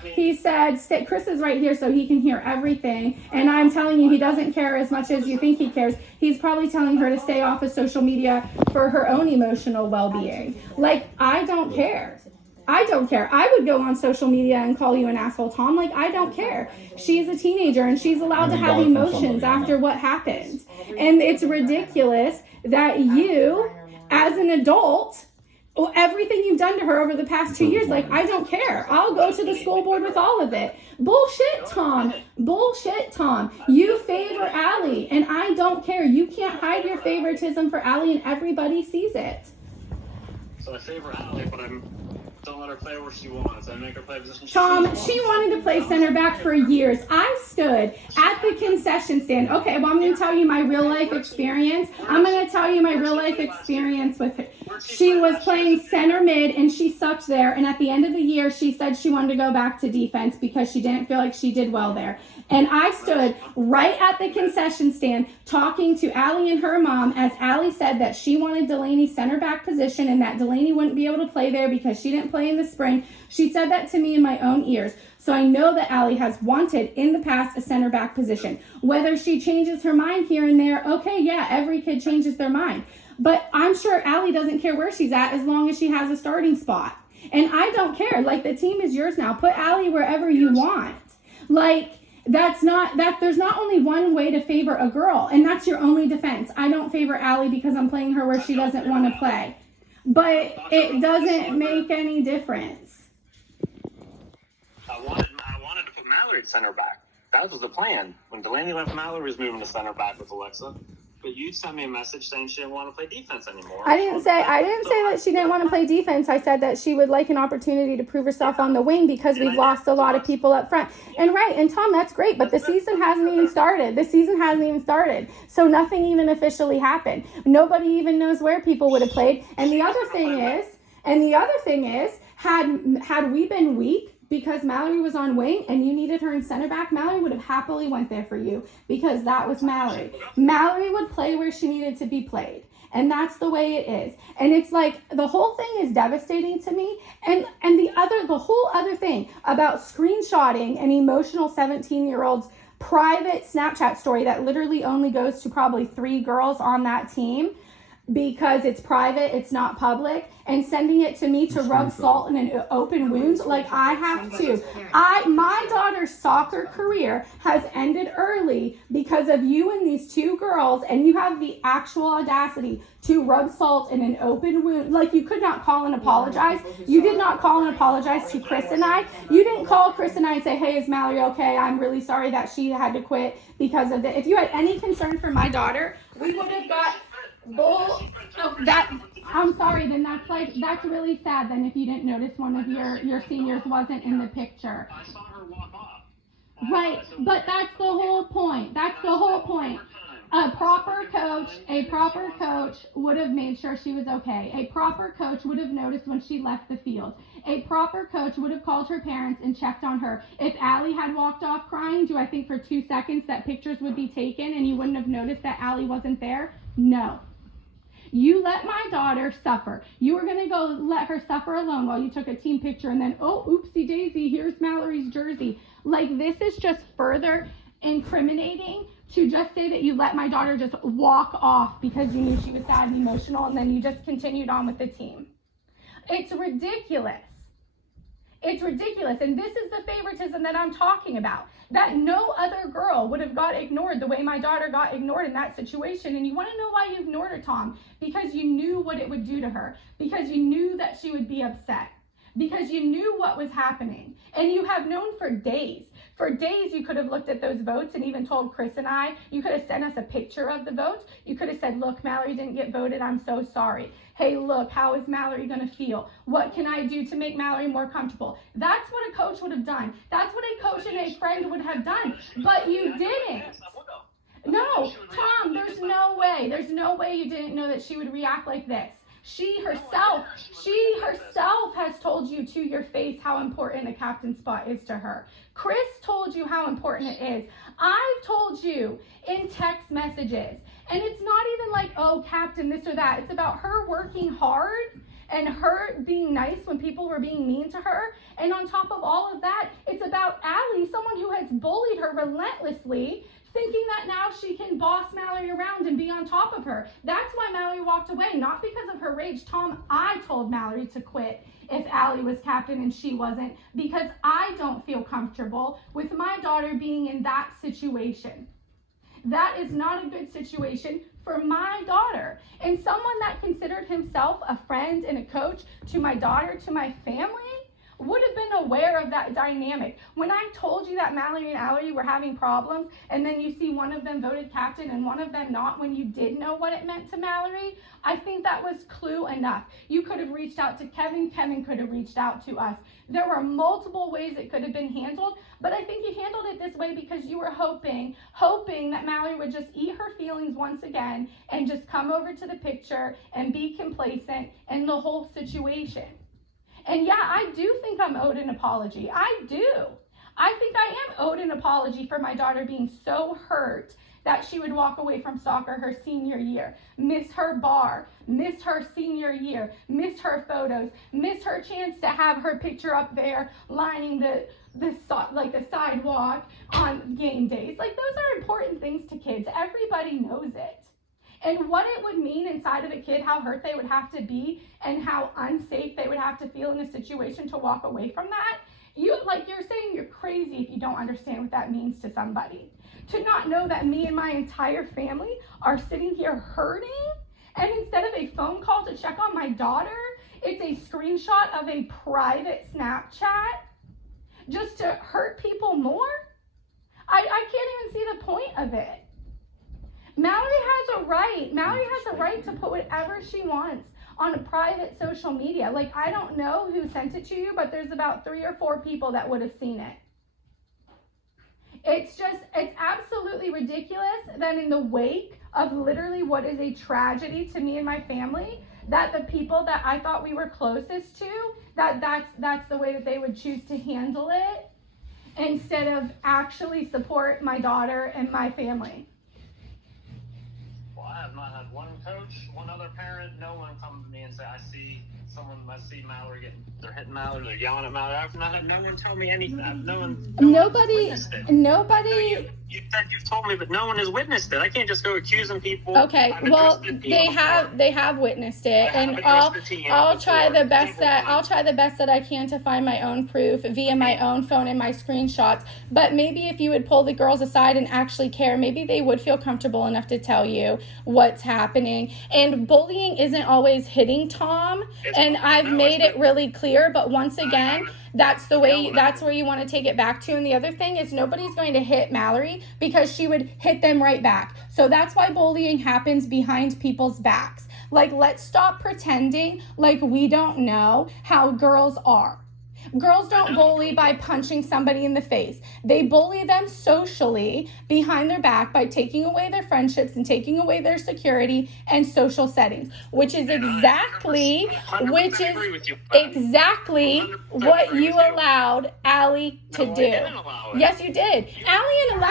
Chris is right here so he can hear everything. And I'm telling you, he doesn't care as much as you think he cares. He's probably telling her to stay off of social media for her own emotional well-being. Like, I don't care. I would go on social media and call you an asshole, Tom. Like, I don't care. She's a teenager and she's allowed to have emotions after what happened. And it's ridiculous that you, as an adult, everything you've done to her over the past 2 years, like, I don't care. I'll go to the school board with all of it. Bullshit, Tom. You favor Allie, and I don't care. You can't hide your favoritism for Allie, and everybody sees it. So I favor Allie, but I'm Don't let her play where she wants. And make her play a position Tom, wants. she wanted to play center back for years. I stood at the concession stand. Okay, well, I'm going to tell you my real life experience. I'm going to tell you my real life experience with her. She was playing center mid and she sucked there. And at the end of the year, she said she wanted to go back to defense because she didn't feel like she did well there. And I stood right at the concession stand talking to Allie and her mom as Allie said that she wanted Delaney center back position and that Delaney wouldn't be able to play there because she didn't play in the spring. She said that to me in my own ears. So I know that Allie has wanted in the past a center back position. Whether she changes her mind here and there, okay, yeah, every kid changes their mind. But I'm sure Allie doesn't care where she's at as long as she has a starting spot. And I don't care. Like, the team is yours now. Put Allie wherever you want. Like, there's not only one way to favor a girl, and that's your only defense. I don't favor Allie because I'm playing her where she doesn't want to play. But it doesn't make any difference. I wanted to put Mallory at center back. That was the plan. When Delaney left, Mallory was moving to center back with Alexa. But you sent me a message saying she didn't want to play defense anymore. I didn't say that she didn't want to play defense. I said that she would like an opportunity to prove herself on the wing because we've lost a lot of people up front. And Tom, that's great, but the season hasn't even started. So nothing even officially happened. Nobody even knows where people would have played. And the other thing is, had we been weak because Mallory was on wing and you needed her in center back, Mallory would have happily went there for you because that was Mallory. Mallory would play where she needed to be played. And that's the way it is. And it's like, the whole thing is devastating to me. And the whole other thing about screenshotting an emotional 17-year-old's private Snapchat story that literally only goes to probably 3 girls on that team, because it's private, it's not public, and sending it to me to rub salt in an open wound, like I have to. My daughter's soccer career has ended early because of you and these 2 girls, and you have the actual audacity to rub salt in an open wound. Like, you could not call and apologize. You did not call and apologize to Chris and I. You didn't call Chris and I and say, hey, is Mallory okay? I'm really sorry that she had to quit because of it. If you had any concern for my daughter, we would have got I'm sorry, then that's really sad then if you didn't notice one of your seniors wasn't in the picture. I saw her walk off. Right, but that's the whole point. A proper coach would have made sure she was okay. A proper coach would have noticed when she left the field. A proper coach would have called her parents and checked on her. If Allie had walked off crying, do I think for 2 seconds that pictures would be taken and you wouldn't have noticed that Allie wasn't there? No. You let my daughter suffer. You were going to go let her suffer alone while you took a team picture and then, oh, oopsie daisy, here's Mallory's jersey. Like, this is just further incriminating to just say that you let my daughter just walk off because you knew she was sad and emotional and then you just continued on with the team. It's ridiculous. It's ridiculous. And this is the favoritism that I'm talking about. That no other girl would have got ignored the way my daughter got ignored in that situation. And you want to know why you ignored her, Tom? Because you knew what it would do to her. Because you knew that she would be upset. Because you knew what was happening. And you have known for days. For days, you could have looked at those votes and even told Chris and I, you could have sent us a picture of the votes. You could have said, look, Mallory didn't get voted. I'm so sorry. Hey, look, how is Mallory going to feel? What can I do to make Mallory more comfortable? That's what a coach would have done. That's what a coach and a friend would have done. But you didn't. No, Tom, there's no way. There's no way you didn't know that she would react like this. She herself has told you to your face how important a captain spot is to her. Chris told you how important it is. I've told you in text messages. And it's not even like, oh, captain, this or that. It's about her working hard and her being nice when people were being mean to her. And on top of all of that, it's about Allie, someone who has bullied her relentlessly, thinking that now she can boss Mallory around and be on top of her. That's why Mallory walked away, not because of her rage. Tom, I told Mallory to quit if Allie was captain and she wasn't, because I don't feel comfortable with my daughter being in that situation. That is not a good situation for my daughter. And someone that considered himself a friend and a coach to my daughter, to my family, would have been aware of that dynamic. When I told you that Mallory and Allery were having problems, and then you see one of them voted captain and one of them not, when you did know what it meant to Mallory, I think that was clue enough. You could have reached out to Kevin. Kevin could have reached out to us. There were multiple ways it could have been handled, but I think you handled it this way because you were hoping that Mallory would just eat her feelings once again and just come over to the picture and be complacent in the whole situation. And yeah, I do think I'm owed an apology. I do. I think I am owed an apology for my daughter being so hurt that she would walk away from soccer her senior year, miss her bar, miss her senior year, miss her photos, miss her chance to have her picture up there lining the sidewalk on game days. Like, those are important things to kids. Everybody knows it. And what it would mean inside of a kid, how hurt they would have to be and how unsafe they would have to feel in a situation to walk away from that. You're saying you're crazy if you don't understand what that means to somebody. To not know that me and my entire family are sitting here hurting, and instead of a phone call to check on my daughter, it's a screenshot of a private Snapchat just to hurt people more? I can't even see the point of it. Mallory has a right to put whatever she wants on a private social media. Like, I don't know who sent it to you, but there's about 3 or 4 people that would have seen it. It's absolutely ridiculous that in the wake of literally what is a tragedy to me and my family, that the people that I thought we were closest to, that's the way that they would choose to handle it instead of actually support my daughter and my family. I have not had one coach, one other parent, no one come to me and say, I see Mallory they're hitting Mallory, they're yelling at Mallory. I've not had no one tell me anything. Nobody. You said you've told me, but no one has witnessed it. I can't just go accusing people. Okay, well, they have witnessed it, and I'll try the best that I can to find my own proof via my own phone and my screenshots. But maybe if you would pull the girls aside and actually care, maybe they would feel comfortable enough to tell you what's happening. And bullying isn't always hitting Tom, and I've made it really clear. But once again, that's where you want to take it back to. And the other thing is, nobody's going to hit Mallory because she would hit them right back. So that's why bullying happens behind people's backs. Like, let's stop pretending like we don't know how girls are. Girls don't bully by punching somebody in the face. They bully them socially behind their back by taking away their friendships and taking away their security and social settings, which is exactly what you allowed Allie to do. Yes, you did. Allie and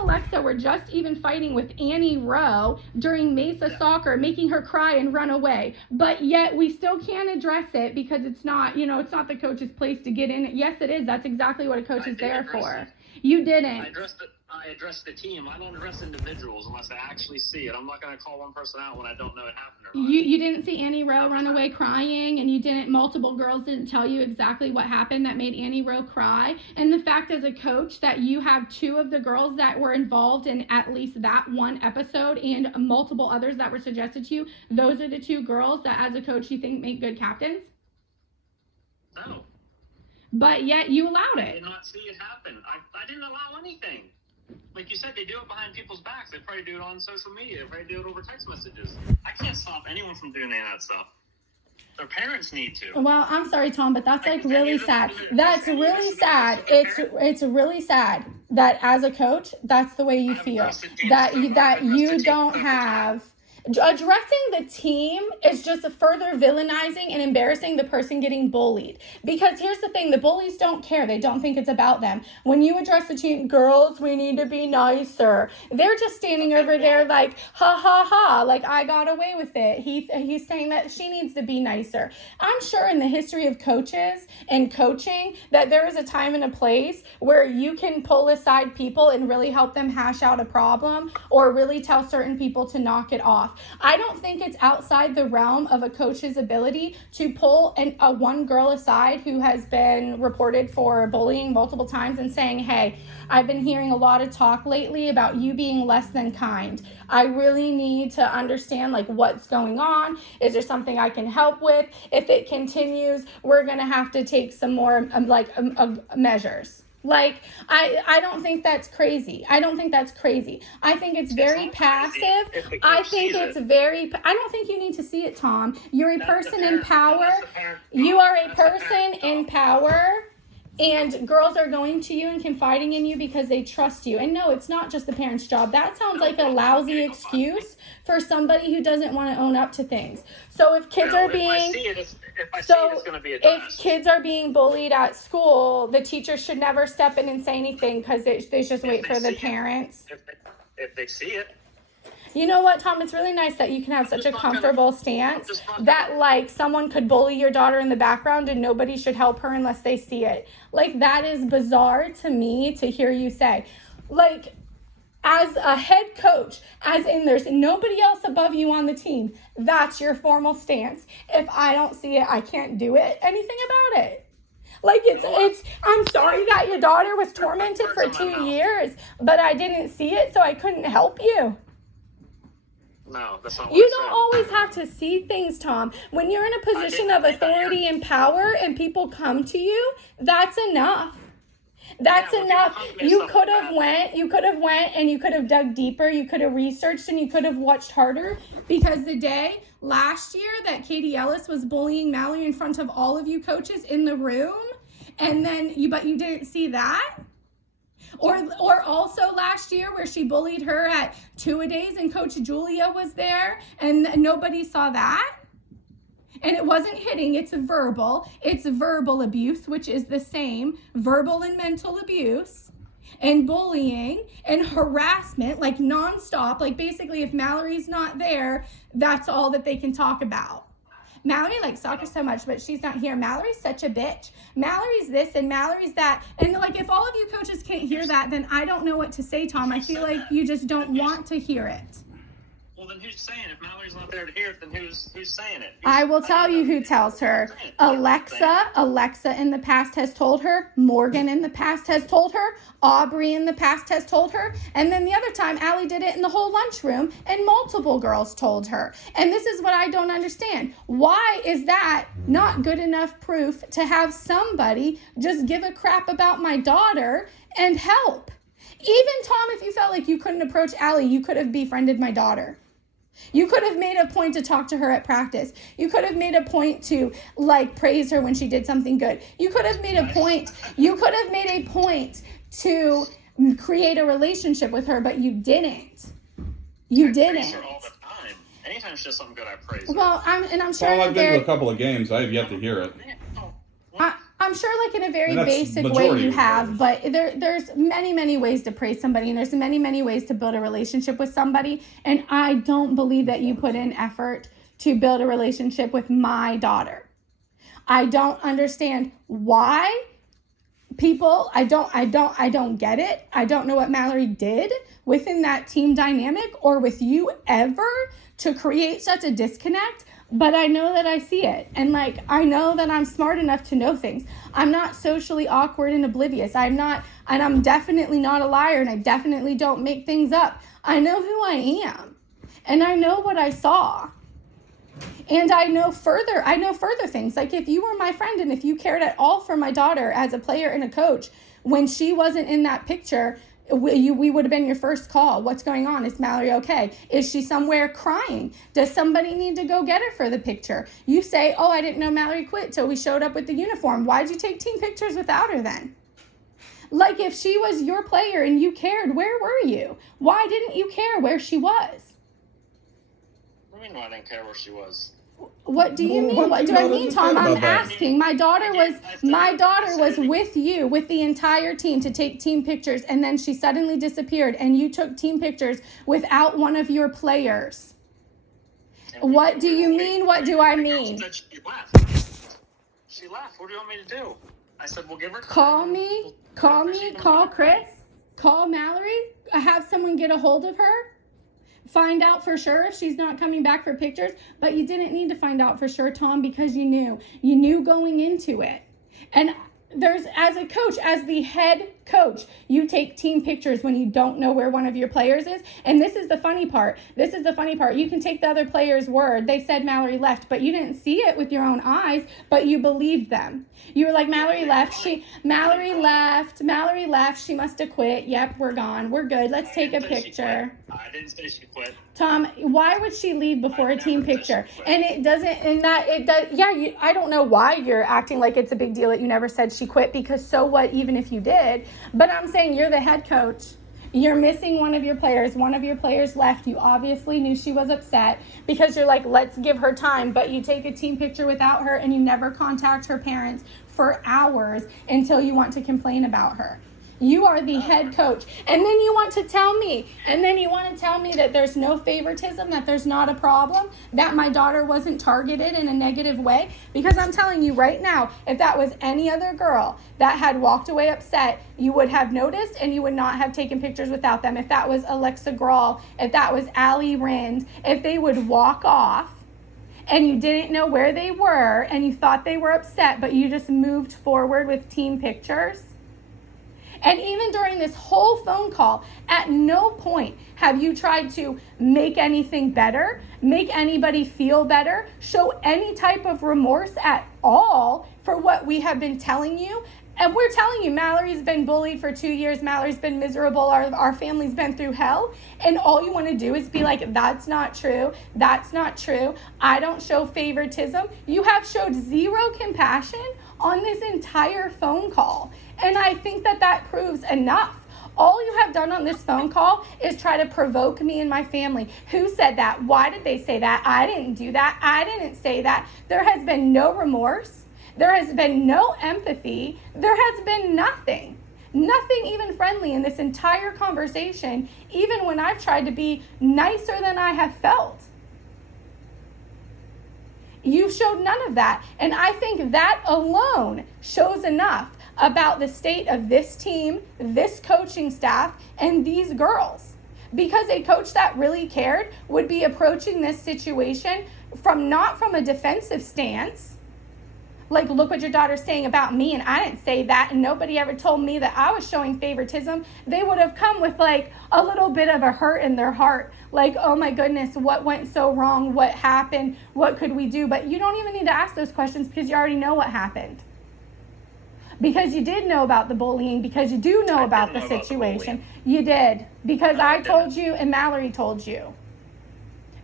Alexa were just even fighting with Annie Rowe during Mesa Soccer, making her cry and run away. But yet we still can't address it because it's not the coach's place to get in it. Yes, it is. That's exactly what a coach is there for. You didn't. I address the team. I don't address individuals unless I actually see it. I'm not going to call one person out when I don't know it happened or not. You didn't see Annie Rowe run away crying, and multiple girls didn't tell you exactly what happened that made Annie Rowe cry. And the fact as a coach that you have 2 of the girls that were involved in at least that one episode and multiple others that were suggested to you, those are the 2 girls that as a coach you think make good captains? No. But yet you allowed it. I did not see it happen. I didn't allow anything. Like you said, they do it behind people's backs. They probably do it on social media. They probably do it over text messages. I can't stop anyone from doing any of that stuff. Their parents need to. Well, I'm sorry, Tom, but that's really sad. That's really sad. It's really sad that as a coach, that's the way you feel. That you don't have. Addressing the team is just further villainizing and embarrassing the person getting bullied. Because here's the thing, the bullies don't care. They don't think it's about them. When you address the team, girls, we need to be nicer. They're just standing over there like, ha, ha, ha, like I got away with it. He's saying that she needs to be nicer. I'm sure in the history of coaches and coaching that there is a time and a place where you can pull aside people and really help them hash out a problem or really tell certain people to knock it off. off. I don't think it's outside the realm of a coach's ability to pull a one girl aside who has been reported for bullying multiple times and saying, hey, I've been hearing a lot of talk lately about you being less than kind. I really need to understand like what's going on. Is there something I can help with? If it continues, we're going to have to take some more measures. Like, I don't think that's crazy. I don't think that's crazy. I think it's very passive. I think it's very, I don't think you need to see it, Tom. You're a person in power. You are a person in power. And girls are going to you and confiding in you because they trust you. And no, it's not just the parent's job. That sounds like a lousy excuse for somebody who doesn't want to own up to things. So if kids are being, if kids are being bullied at school, the teacher should never step in and say anything because they just wait for the parents. If they see it. You know what, Tom? It's really nice that you can have such a comfortable stance that, like, someone could bully your daughter in the background and nobody should help her unless they see it. Like, that is bizarre to me to hear you say. Like, as a head coach, as in there's nobody else above you on the team, that's your formal stance. If I don't see it, I can't do anything about it. Like, it's, I'm sorry that your daughter was tormented for 2 years, but I didn't see it, so I couldn't help you. No, that's not what You don't always have to see things, Tom. When you're in a position of authority and power and people come to you, that's enough. That's enough. You could have went and you could have dug deeper. You could have researched and you could have watched harder, because the day last year that Katie Ellis was bullying Mallory in front of all of you coaches in the room, and then you didn't see that. Or also last year where she bullied her at two-a-days and Coach Julia was there and nobody saw that. And it wasn't hitting, it's verbal. It's verbal abuse, which is the same. Verbal and mental abuse and bullying and harassment, like nonstop. Like basically if Mallory's not there, that's all that they can talk about. Mallory likes soccer so much, but she's not here. Mallory's such a bitch. Mallory's this and Mallory's that. And like, if all of you coaches can't hear that, then I don't know what to say, Tom. I feel like you just don't want to hear it. Well, then who's saying it? If Mallory's not there to hear it, then who's saying it? I will tell you who tells her. Alexa in the past has told her. Morgan in the past has told her. Aubrey in the past has told her. And then the other time, Allie did it in the whole lunchroom and multiple girls told her. And this is what I don't understand. Why is that not good enough proof to have somebody just give a crap about my daughter and help? Even, Tom, if you felt like you couldn't approach Allie, you could have befriended my daughter. You could have made a point to talk to her at practice. You could have made a point to like praise her when she did something good. You could have made a point to create a relationship with her, but you didn't. You didn't. Praise her all the time. Anytime she does something good, I praise her. Well, I'm sure. Well, I've been to a couple of games. I have yet to hear it. I'm sure, like in a very basic way you have, but there's many ways to praise somebody, and there's many ways to build a relationship with somebody. And I don't believe that you put in effort to build a relationship with my daughter. I don't understand why people. I don't get it. I don't know what Mallory did within that team dynamic or with you ever to create such a disconnect. But I know that I see it. And like, I know that I'm smart enough to know things. I'm not socially awkward and oblivious. I'm definitely not a liar, and I definitely don't make things up. I know who I am. And I know what I saw. And I know further things. Like if you were my friend and if you cared at all for my daughter as a player and a coach, when she wasn't in that picture, we would have been your first call. What's going on? Is Mallory okay? Is she somewhere crying? Does somebody need to go get her for the picture? You say, oh, I didn't know Mallory quit till we showed up with the uniform. Why'd you take team pictures without her then? Like if she was your player and you cared, where were you? Why didn't you care where she was? What do you mean I didn't care where she was? What do you mean? What do I mean, Tom? I'm asking. My daughter was with you, with the entire team to take team pictures, and then she suddenly disappeared, and you took team pictures without one of your players. What do you mean? What do I mean? She left. What do you want me to do? I said, we'll give her time. Call Chris, call Mallory, have someone get a hold of her. Find out for sure if she's not coming back for pictures, but you didn't need to find out for sure, Tom, because you knew going into it. And there's, as a coach, as the head coach, you take team pictures when you don't know where one of your players is. And this is the funny part. You can take the other player's word. They said Mallory left, but you didn't see it with your own eyes, but you believed them. You were like, Mallory left. Mallory left. She must have quit. Yep, we're gone. We're good. Let's take a picture. I didn't say she quit. Tom, why would she leave before a team picture? And it doesn't, I don't know why you're acting like it's a big deal that you never said she quit, because so what, even if you did? But I'm saying you're the head coach. You're missing one of your players. One of your players left. You obviously knew she was upset because you're like, let's give her time. But you take a team picture without her and you never contact her parents for hours until you want to complain about her. You are the head coach. And then you want to tell me that there's no favoritism, that there's not a problem, that my daughter wasn't targeted in a negative way. Because I'm telling you right now, if that was any other girl that had walked away upset, you would have noticed and you would not have taken pictures without them. If that was Alexa Grawl, if that was Allie Rind, if they would walk off and you didn't know where they were and you thought they were upset, but you just moved forward with team pictures. And even during this whole phone call, at no point have you tried to make anything better, make anybody feel better, show any type of remorse at all for what we have been telling you. And we're telling you, Mallory's been bullied for 2 years. Mallory's been miserable. Our family's been through hell. And all you want to do is be like, that's not true. That's not true. I don't show favoritism. You have showed zero compassion on this entire phone call. And I think that proves enough. All you have done on this phone call is try to provoke me and my family. Who said that? Why did they say that? I didn't do that. I didn't say that. There has been no remorse. There has been no empathy. There has been nothing even friendly in this entire conversation, even when I've tried to be nicer than I have felt. You showed none of that. And I think that alone shows enough about the state of this team, this coaching staff, and these girls. Because a coach that really cared would be approaching this situation not from a defensive stance, like, look what your daughter's saying about me, and I didn't say that, and nobody ever told me that I was showing favoritism. They would have come with like a little bit of a hurt in their heart, like, oh my goodness, what went so wrong? What happened? What could we do? But you don't even need to ask those questions because you already know what happened. Because you did know about the bullying, because you do know about the situation. You did, because I told you and Mallory told you.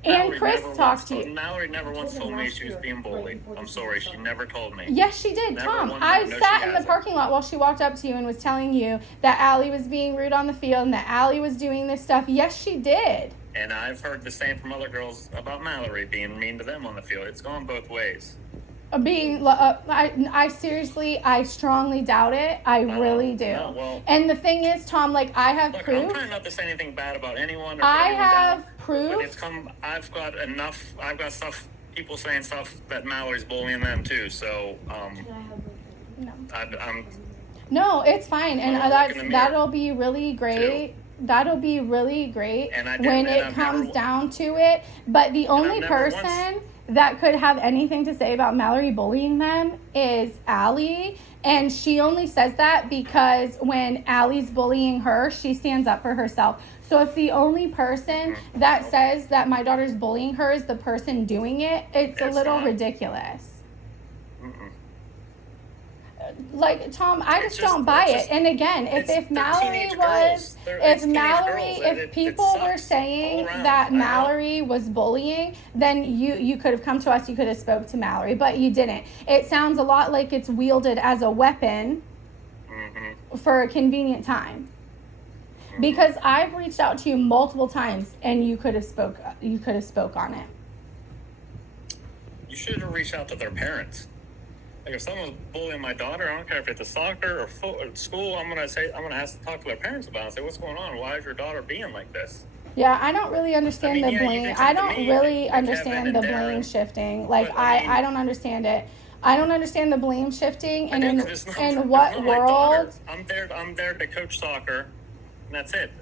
And Chris talked to you. Mallory never once told me she was being bullied. I'm sorry, she never told me. Yes, she did, Tom. I sat in the parking lot while she walked up to you and was telling you that Allie was being rude on the field and that Allie was doing this stuff. Yes, she did. And I've heard the same from other girls about Mallory being mean to them on the field. It's gone both ways. I strongly doubt it. I really do. And the thing is, Tom, like, I have proof. I'm trying not to say anything bad about anyone. I have proof. But I've got stuff, people saying stuff that Mallory's bullying them too. So, No, it's fine. And that'll be really great. That'll be really great when it comes down to it. But the only person that could have anything to say about Mallory bullying them is Allie. And she only says that because when Allie's bullying her, she stands up for herself. So if the only person that says that my daughter's bullying her is the person doing it, it's a little ridiculous. Like, Tom, I just don't buy it. And again, if people were saying that Mallory was bullying, then you could have come to us, you could have spoke to Mallory, but you didn't. It sounds a lot like it's wielded as a weapon for a convenient time. Because I've reached out to you multiple times and you could have spoke on it. You should have reached out to their parents. Like, if someone's bullying my daughter, I don't care if it's a soccer or school, I'm gonna ask to talk to their parents about it and say, what's going on? Why is your daughter being like this? Yeah, I don't really understand the blame. I don't really understand the blame shifting. Like, I don't understand it. I don't understand the blame shifting. And in what world? I'm there to coach soccer, and that's it.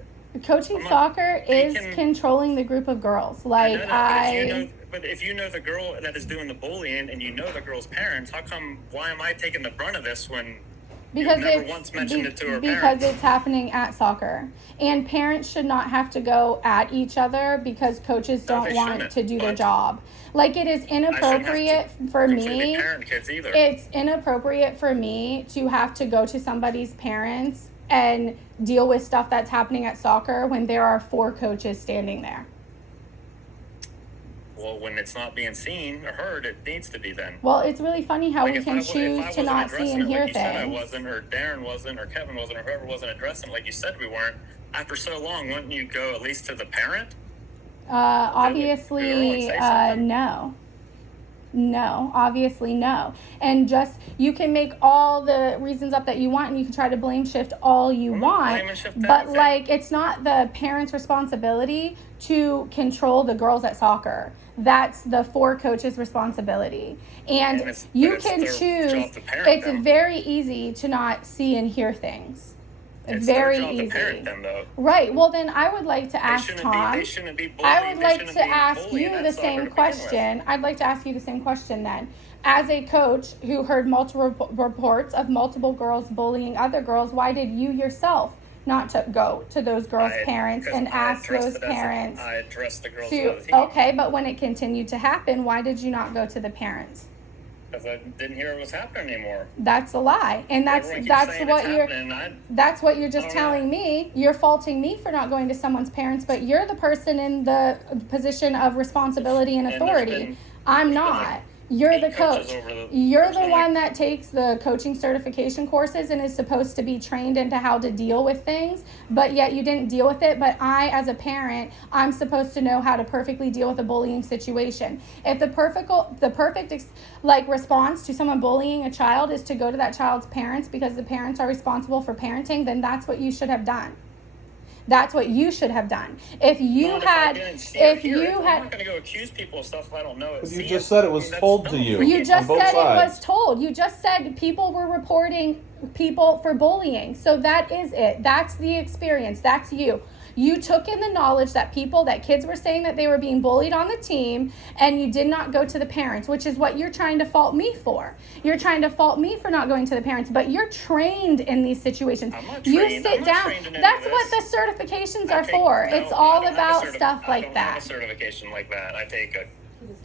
Coaching I'm not- soccer they is can- controlling the group of girls. I Like know that, but if you know the girl that is doing the bullying and you know the girl's parents, why am I taking the brunt of this when because you've never it's once mentioned it to her because parents? it's happening at soccer, and parents should not have to go at each other because coaches No, don't they want shouldn't, to do their but job. Like, it is I shouldn't have inappropriate to for completely me. parent kids either. It's inappropriate for me to have to go to somebody's parents and deal with stuff that's happening at soccer when there are 4 coaches standing there. Well, when it's not being seen or heard, it needs to be then. Well, it's really funny how Like, we if can if I choose to wasn't not see addressing and it hear like you said I things. wasn't, or Darren wasn't, or Kevin wasn't, or whoever wasn't addressing it like you said we weren't, after so long, wouldn't you go at least to the parent? Obviously, say something? no. No, obviously no. And just, you can make all the reasons up that you want and you can try to blame shift all you I'm not want. blaming shift But anything. like, it's not the parents' responsibility to control the girls at soccer. That's the 4 coaches' responsibility. And And you but it's can their choose, job to parent it's them. very easy to not see and hear things. It's Very their job easy. to parent them, though. Right. Well, then I would like to They ask shouldn't Tom. be. They shouldn't be bullied. I would They like shouldn't to be ask bullied you at the soccer same to begin with. question. I'd like to ask you the same question then. As a coach who heard multiple reports of multiple girls bullying other girls, why did you yourself not to go to those girls' parents and ask those parents I addressed the girls to? of the team Okay, but when it continued to happen, why did you not go to the parents? because I didn't hear it was happening anymore. That's a lie, and Everyone keeps that's saying what it's you're. happening. That's what you're just I don't know. telling me. You're faulting me for not going to someone's parents, but you're the person in the position of responsibility and And there's authority. been- I'm there's been not. like You're 8 the coach. coaches over the- You're there's the been one like- that takes the coaching certification courses and is supposed to be trained into how to deal with things, but yet you didn't deal with it. But I, as a parent, I'm supposed to know how to perfectly deal with a bullying situation. If the perfect response to someone bullying a child is to go to that child's parents because the parents are responsible for parenting, then that's what you should have done. That's what you should have done. If you Not had, if I didn't see or if hear you it. I'm had, not going to go accuse people of stuff if I don't know it. But you see just it. said it was That's told to dumb. you. you just on both said it was sides. told. You just said people were reporting people for bullying. So that is it. That's the experience. That's you. You took in the knowledge that kids were saying that they were being bullied on the team, and you did not go to the parents, which is what you're trying to fault me for. You're trying to fault me for not going to the parents, but you're trained in these situations. I'm not You trained. sit I'm not down. trained in any That's of what this. the certifications I are take- for. no, It's I all don't have a about stuff I like don't have that. a certification like that. I take a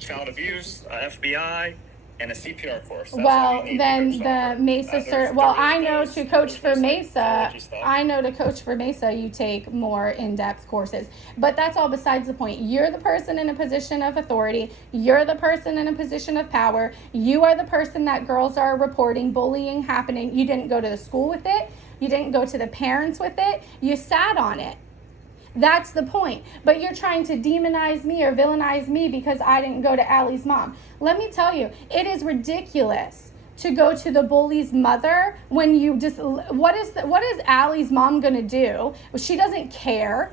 child abuse, a FBI, and a CPR course. That's all Well, you need to then coach the soccer. Mesa There's- well, there I is know those- to coach there's for this, like, Mesa. psychology stuff. I know to coach for Mesa, you take more in-depth courses. But that's all besides the point. You're the person in a position of authority. You're the person in a position of power. You are the person that girls are reporting bullying happening. You didn't go to the school with it. You didn't go to the parents with it. You sat on it. That's the point. But you're trying to demonize me or villainize me because I didn't go to Allie's mom. Let me tell you, it is ridiculous to go to the bully's mother when you just, what is Allie's mom going to do? She doesn't care.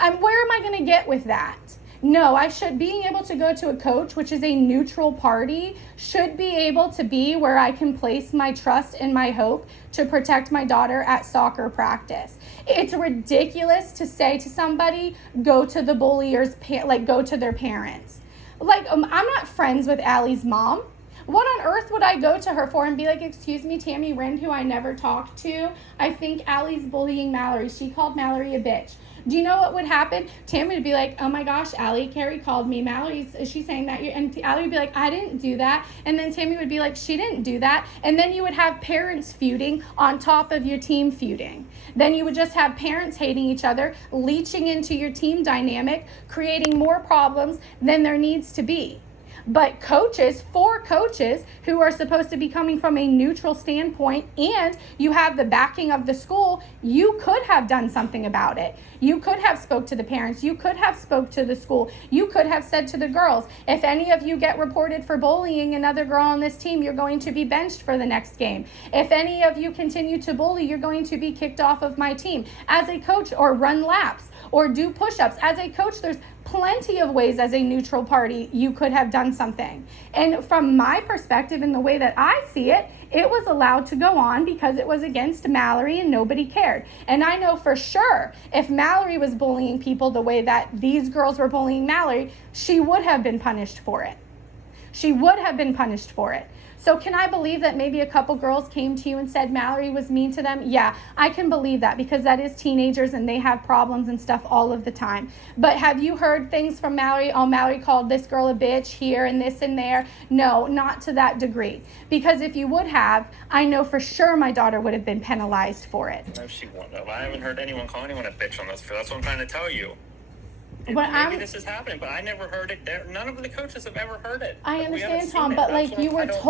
Where am I going to get with that? No, being able to go to a coach, which is a neutral party, should be able to be where I can place my trust and my hope to protect my daughter at soccer practice. It's ridiculous to say to somebody, go to the go to their parents. I'm not friends with Allie's mom. What on earth would I go to her for and be like, excuse me, Tammy Rind, who I never talked to, I think Allie's bullying Mallory. She called Mallory a bitch. Do you know what would happen? Tammy would be like, oh my gosh, Allie, Carrie called me. She's saying that. And Allie would be like, I didn't do that. And then Tammy would be like, she didn't do that. And then you would have parents feuding on top of your team feuding. Then you would just have parents hating each other, leeching into your team dynamic, creating more problems than there needs to be. But four coaches who are supposed to be coming from a neutral standpoint, and you have the backing of the school, you could have done something about it. You could have spoke to the parents. You could have spoke to the school. You could have said to the girls, if any of you get reported for bullying another girl on this team, you're going to be benched for the next game. If any of you continue to bully, you're going to be kicked off of my team. As a coach, or run laps, or do push-ups. As a coach, there's plenty of ways as a neutral party you could have done something. And from my perspective and the way that I see it, it was allowed to go on because it was against Mallory and nobody cared. And I know for sure if Mallory was bullying people the way that these girls were bullying Mallory, she would have been punished for it. She would have been punished for it. So can I believe that maybe a couple girls came to you and said Mallory was mean to them? Yeah, I can believe that because that is teenagers and they have problems and stuff all of the time. But have you heard things from Mallory? Oh, Mallory called this girl a bitch here and this and there. No, not to that degree. Because if you would have, I know for sure my daughter would have been penalized for it. No, she won't have. I haven't heard anyone call anyone a bitch on this. That's what I'm trying to tell you. But Maybe this is happening, but I never heard it. None of the coaches have ever heard it. I Like, we haven't understand, seen Tom, it. but That's like what you were I don't-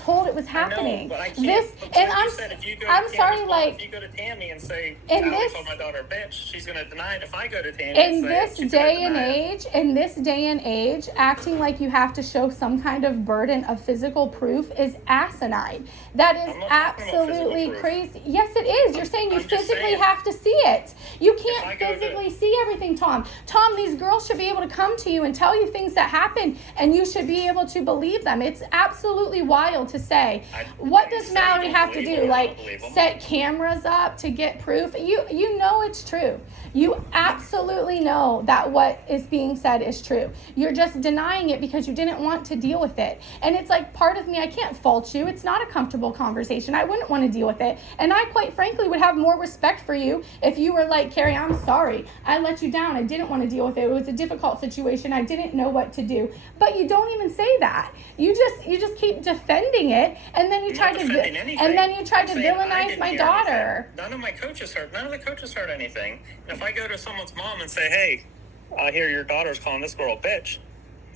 told, it was I happening. know, but I can't. This, but and like I'm, you said, if you go to I'm Tammy's sorry, mom, like, if you go to Tammy and say, in Allie this- called my daughter a bitch, she's going to deny it. If I go to Tammy in and say this it, she's gonna day and deny it. age, acting like you have to show some kind of burden of physical proof is asinine. That is I'm not talking about absolutely physical proof. crazy. Yes, it is. You're saying you I'm just physically saying. have to see it. You I can't go to- physically see everything, Tom. Tom, these girls should be able to come to you and tell you things that happen, and you should be able to believe them. It's absolutely wild to say. What does say Mallory don't have to believe do? them, Like, I don't believe them. set cameras up to get proof? You know it's true. You absolutely know that what is being said is true. You're just denying it because you didn't want to deal with it. And it's like, part of me, I can't fault you. It's not a comfortable conversation. I wouldn't want to deal with it. And I quite frankly would have more respect for you if you were like, Carrie, I'm sorry. I let you down. I didn't want to deal with it. It was a difficult situation. I didn't know what to do. But you don't even say that. You just keep defending it, and then you I'm try not to defending anything. try I'm to saying I villainize didn't my hear daughter. anything. None of the coaches heard anything. And if I go to someone's mom and say, hey, I hear your daughter's calling this girl a bitch,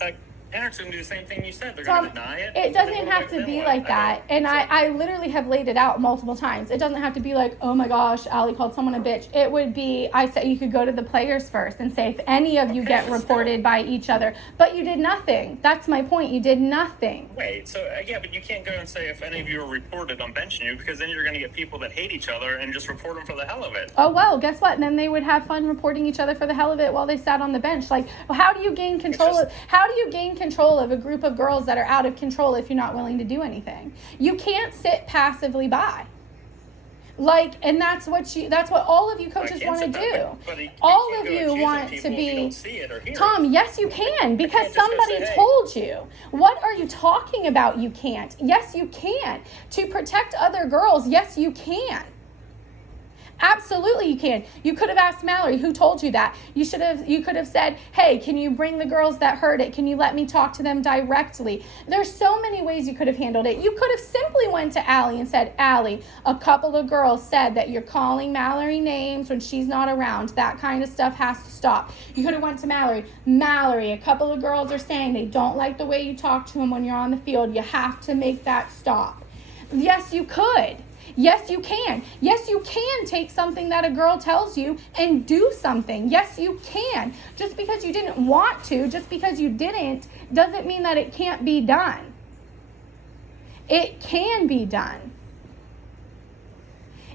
like, parents are going to do the same thing you said. They're going Tom, to deny it. it doesn't have to be like that. And I literally have laid it out multiple times. It doesn't have to be like, oh my gosh, Allie called someone a bitch. It would be, I said you could go to the players first and say if any of you Okay, get but reported by each other. But you did nothing. That's my point. You did nothing. Wait, so yeah, but you can't go and say if any of you are reported, I'm benching you, because then you're going to get people that hate each other and just report them for the hell of it. Oh, well, guess what? Then they would have fun reporting each other for the hell of it while they sat on the bench. Like, well, how do you gain control of a group of girls that are out of control if you're not willing to do anything? You can't sit passively by. Like, and that's what all of you coaches want to do. All of you want to be, Tom, yes you can, because just go somebody say, hey. told you. What are you talking about? You can't. Yes, you can. To protect other girls, yes, you can. Absolutely you can. You could have asked Mallory, who told you that? You could have said, hey, can you bring the girls that heard it? Can you let me talk to them directly? There's so many ways you could have handled it. You could have simply went to Allie and said, Allie, a couple of girls said that you're calling Mallory names when she's not around. That kind of stuff has to stop. You could have went to Mallory. Mallory, a couple of girls are saying they don't like the way you talk to them when you're on the field. You have to make that stop. Yes, you could. Yes, you can. Yes, you can take something that a girl tells you and do something. Yes, you can. Just because you didn't want to, just because you didn't, doesn't mean that it can't be done. It can be done.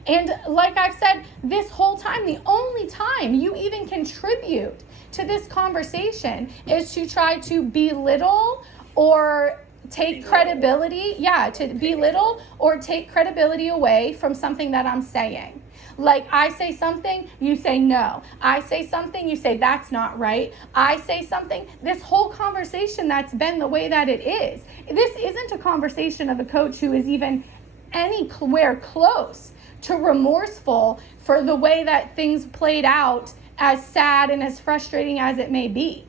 And like I've said this whole time, the only time you even contribute to this conversation is to try to belittle or take credibility, to belittle or take credibility away from something that I'm saying. Like, I say something, you say no. I say something, you say that's not right. I say something. This whole conversation that's been the way that it is. This isn't a conversation of a coach who is even anywhere close to remorseful for the way that things played out, as sad and as frustrating as it may be.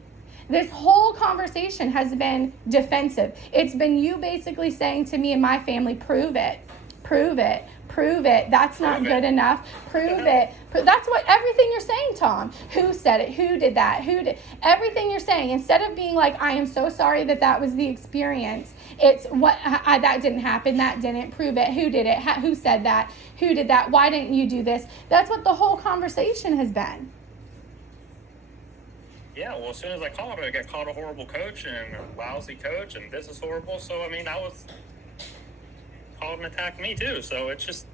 This whole conversation has been defensive. It's been you basically saying to me and my family, prove it, prove it, prove it. That's not good enough. Prove it. That's what everything you're saying, Tom. Who said it? Who did that? Everything you're saying, instead of being like, I am so sorry that was the experience. It's what that didn't happen. That didn't. Prove it. Who did it? Who said that? Who did that? Why didn't you do this? That's what the whole conversation has been. Yeah, well, as soon as I called her, I got called a horrible coach and a lousy coach, and this is horrible. So, I mean, I was called and attacked me too. So it's just.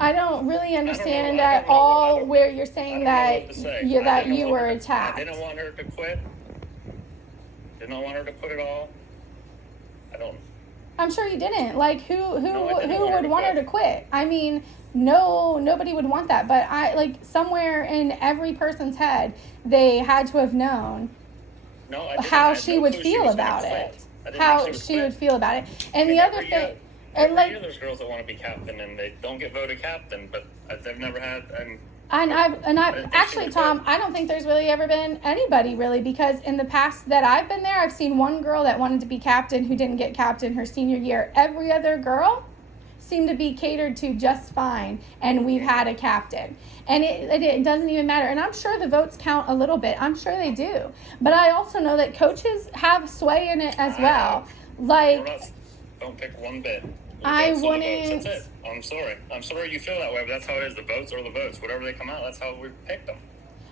I don't really I understand don't at know what- I all don't- where you're I saying don't know that what to say. you I that didn't you want were her- attacked. I didn't want her to quit. Did not want her to quit at all. I don't. I'm sure you didn't. Like who No, I didn't who want her would to want her quit. to quit? I mean, nobody would want that. But I like somewhere in every person's head, they had to have known No, I didn't. I how had she no would clue feel was gonna about quit. it. I didn't How think she quit. would feel about it. And the And other every thing, year- and Every like year there's girls that want to be captain and they don't get voted captain, but they've never had. And I didn't I've think actually, she would Tom, quit. I don't think there's really ever been anybody really, because in the past that I've been there, I've seen one girl that wanted to be captain who didn't get captain her senior year. Every other girl seemed to be catered to just fine, and we've had a captain. And it doesn't even matter. And I'm sure the votes count a little bit. I'm sure they do. But I also know that coaches have sway in it as well. Like, Don't pick one bit. The I votes are the votes, wouldn't. That's it. I'm sorry. I'm sorry you feel that way, but that's how it is. The votes are the votes. Whatever they come out, that's how we picked them.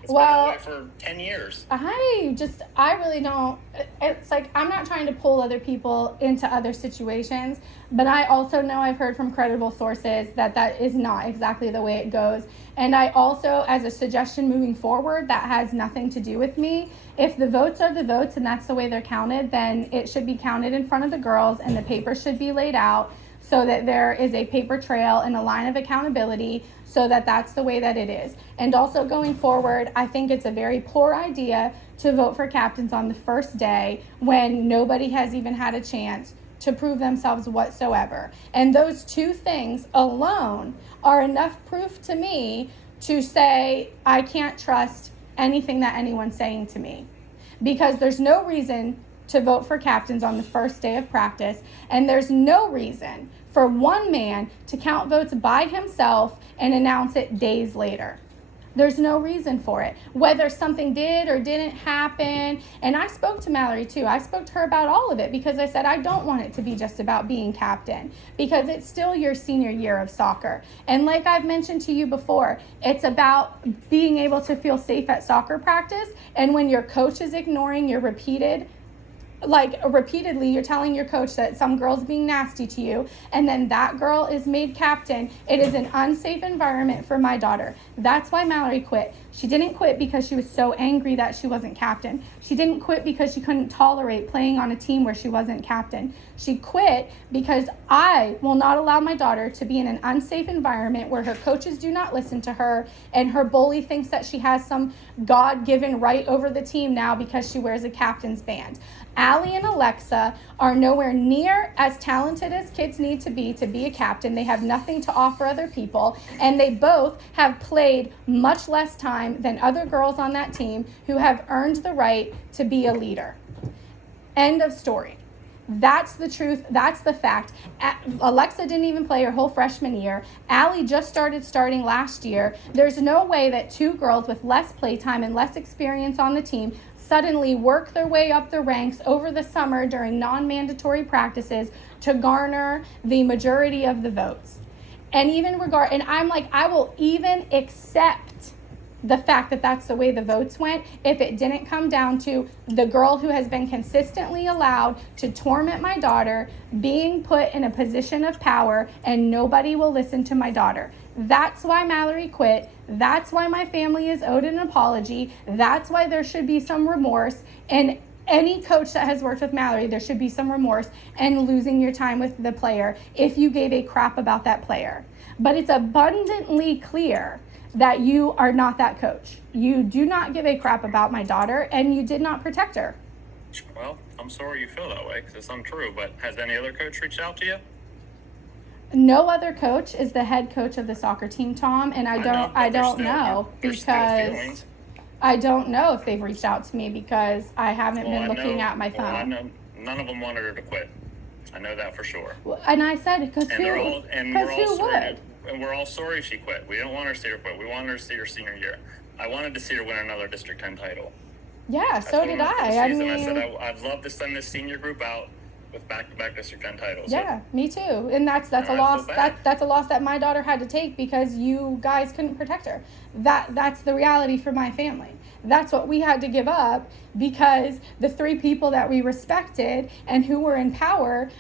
It's Well, been that way for 10 years. I really don't. It's like I'm not trying to pull other people into other situations, but I also know I've heard from credible sources that that is not exactly the way it goes. And I also, as a suggestion moving forward, that has nothing to do with me. If the votes are the votes and that's the way they're counted, then it should be counted in front of the girls and the paper should be laid out so that there is a paper trail and a line of accountability so that that's the way that it is. And also going forward, I think it's a very poor idea to vote for captains on the first day when nobody has even had a chance to prove themselves whatsoever. And those two things alone are enough proof to me to say I can't trust anything that anyone's saying to me, because there's no reason to vote for captains on the first day of practice, and there's no reason for one man to count votes by himself and announce it days later. There's no reason for it. Whether something did or didn't happen, and I spoke to Mallory too. I spoke to her about all of it because I said I don't want it to be just about being captain, because it's still your senior year of soccer. And like I've mentioned to you before, it's about being able to feel safe at soccer practice, and when your coach is ignoring your repeatedly you're telling your coach that some girl's being nasty to you, and then that girl is made captain, it is an unsafe environment for my daughter. That's why Mallory quit. She didn't quit because she was so angry that she wasn't captain. She didn't quit because she couldn't tolerate playing on a team where she wasn't captain. She quit because I will not allow my daughter to be in an unsafe environment where her coaches do not listen to her and her bully thinks that she has some God-given right over the team now because she wears a captain's band. Allie and Alexa are nowhere near as talented as kids need to be a captain. They have nothing to offer other people, and they both have played much less time than other girls on that team who have earned the right to be a leader. End of story. That's the truth. That's the fact. Alexa didn't even play her whole freshman year. Allie just starting last year. There's no way that two girls with less playtime and less experience on the team suddenly work their way up the ranks over the summer during non-mandatory practices to garner the majority of the votes. And I'm like, I will even accept the fact that that's the way the votes went if it didn't come down to the girl who has been consistently allowed to torment my daughter being put in a position of power, and nobody will listen to my daughter. That's why Mallory quit. That's why my family is owed an apology. That's why there should be some remorse. And any coach that has worked with Mallory, there should be some remorse and losing your time with the player if you gave a crap about that player. But it's abundantly clear that you are not that coach. You do not give a crap about my daughter, and you did not protect her. Well, I'm sorry you feel that way because it's untrue, but has any other coach reached out to you? No other coach is the head coach of the soccer team, Tom, and I don't know There's still because feelings. I don't know if they've reached out to me because I haven't been I looking know- at my well, I phone. know none of them wanted her to quit. I know that for sure. And I said, because And we're all who sorry. would? And we're all sorry she quit. We don't want her to see her quit. We want her to see her senior year. I wanted to see her win another District 10 title. Yeah, so did I. I I mean, said I'd love to send this senior group out with back-to-back District 10 titles. yeah, me too. And that's a I feel loss. bad. That's a loss that my daughter had to take because you guys couldn't protect her. That's the reality for my family. That's what we had to give up because the three people that we respected and who were in power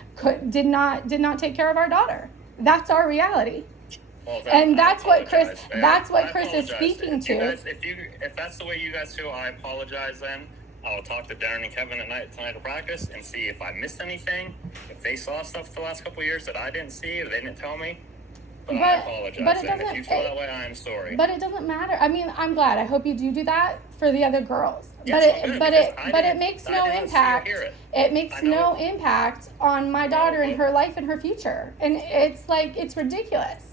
did not take care of our daughter. That's our reality. Well, then And I that's what Chris, apologize, man. that's what I Chris is apologize. speaking If you to. guys, if that's the way you guys feel, I apologize. Then I'll talk to Darren and Kevin tonight at practice and see if I missed anything. If they saw stuff the last couple of years that I didn't see or they didn't tell me. But I apologize. but it And if doesn't- you feel that way, I am sorry. But it doesn't matter. I mean, I'm glad. I hope you do that for the other girls. Yes, I'm good, but because it I makes I no didn't see or impact. hear it. It makes I know no impact on my daughter and but- her life and her future. And it's like, it's ridiculous.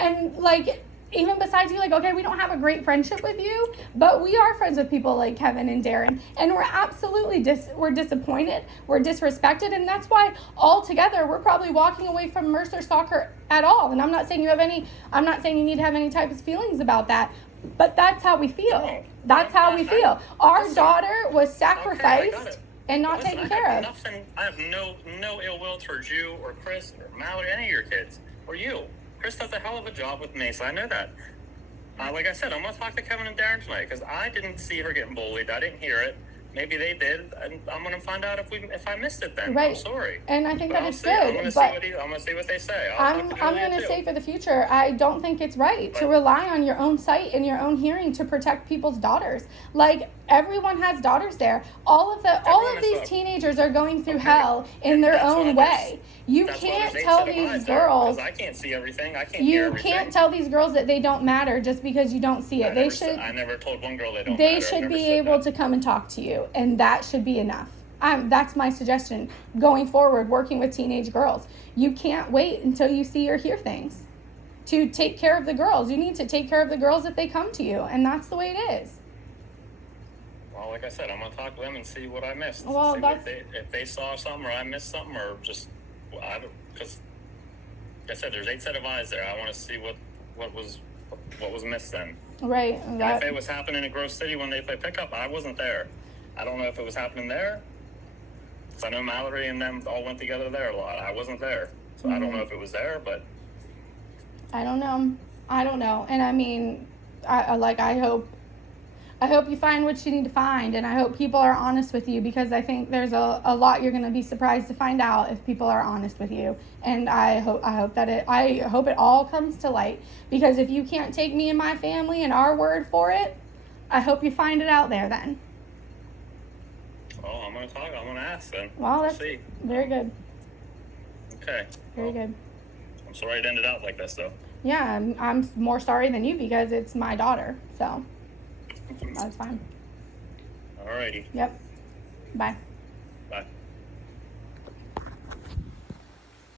And like, even besides you, like, okay, we don't have a great friendship with you, but we are friends with people like Kevin and Darren, and we're absolutely we're disappointed, we're disrespected, and that's why altogether we're probably walking away from Mercer Soccer at all. And I'm not saying you need to have any type of feelings about that, but that's how we feel. No. That's how we feel. Our Listen. daughter was Okay, I got sacrificed it. and not Listen, taken I care have of. I have no ill will towards you or Chris or Mallory, any of your kids, or you. Chris does a hell of a job with me, so I know that. Like I said, I'm gonna talk to Kevin and Darren tonight because I didn't see her getting bullied. I didn't hear it. Maybe they did, and I'm gonna find out if I missed it. Then I'm Right. sorry. And I think But that I'll is see. I'm good, gonna but I'm gonna see what they say. I'm talk to Julia, going to too. say for the future, I don't think it's right to But- rely on your own sight and your own hearing to protect people's daughters. Like, everyone has daughters there. All of Everyone these is a- teenagers are going through Okay. hell in their That's own why way. You That's why can't there's 8 tell set of these eyes there, girls, 'cause I can't see everything. I can't hear you everything. can't tell these girls that they don't matter just because you don't see it. I never told one girl they don't They matter. I should never be said able that. to come and talk to you, and that should be enough. That's my suggestion going forward, working with teenage girls. You can't wait until you see or hear things to take care of the girls. You need to take care of the girls if they come to you, and that's the way it is. Well, like I said, I'm gonna talk to them and see what I missed. Well, See that's- if they saw something or I missed something or just because like I said, there's 8 set of eyes there. I want to see what was missed then. Right. And if it was happening in Grove City when they play pickup, I wasn't there. I don't know if it was happening there. Because I know Mallory and them all went together there a lot. I wasn't there. So I don't know if it was there, but I don't know. And I mean, I hope you find what you need to find, and I hope people are honest with you, because I think there's a lot you're going to be surprised to find out if people are honest with you. And I hope it all comes to light, because if you can't take me and my family and our word for it, I hope you find it out there then. I'm going to talk. I'm going to ask then. Well, We'll that's see. very good. Okay. Very Well, good. I'm sorry it ended out like this, though. Yeah, I'm more sorry than you because it's my daughter. So that's fine. Alrighty. Yep. Bye.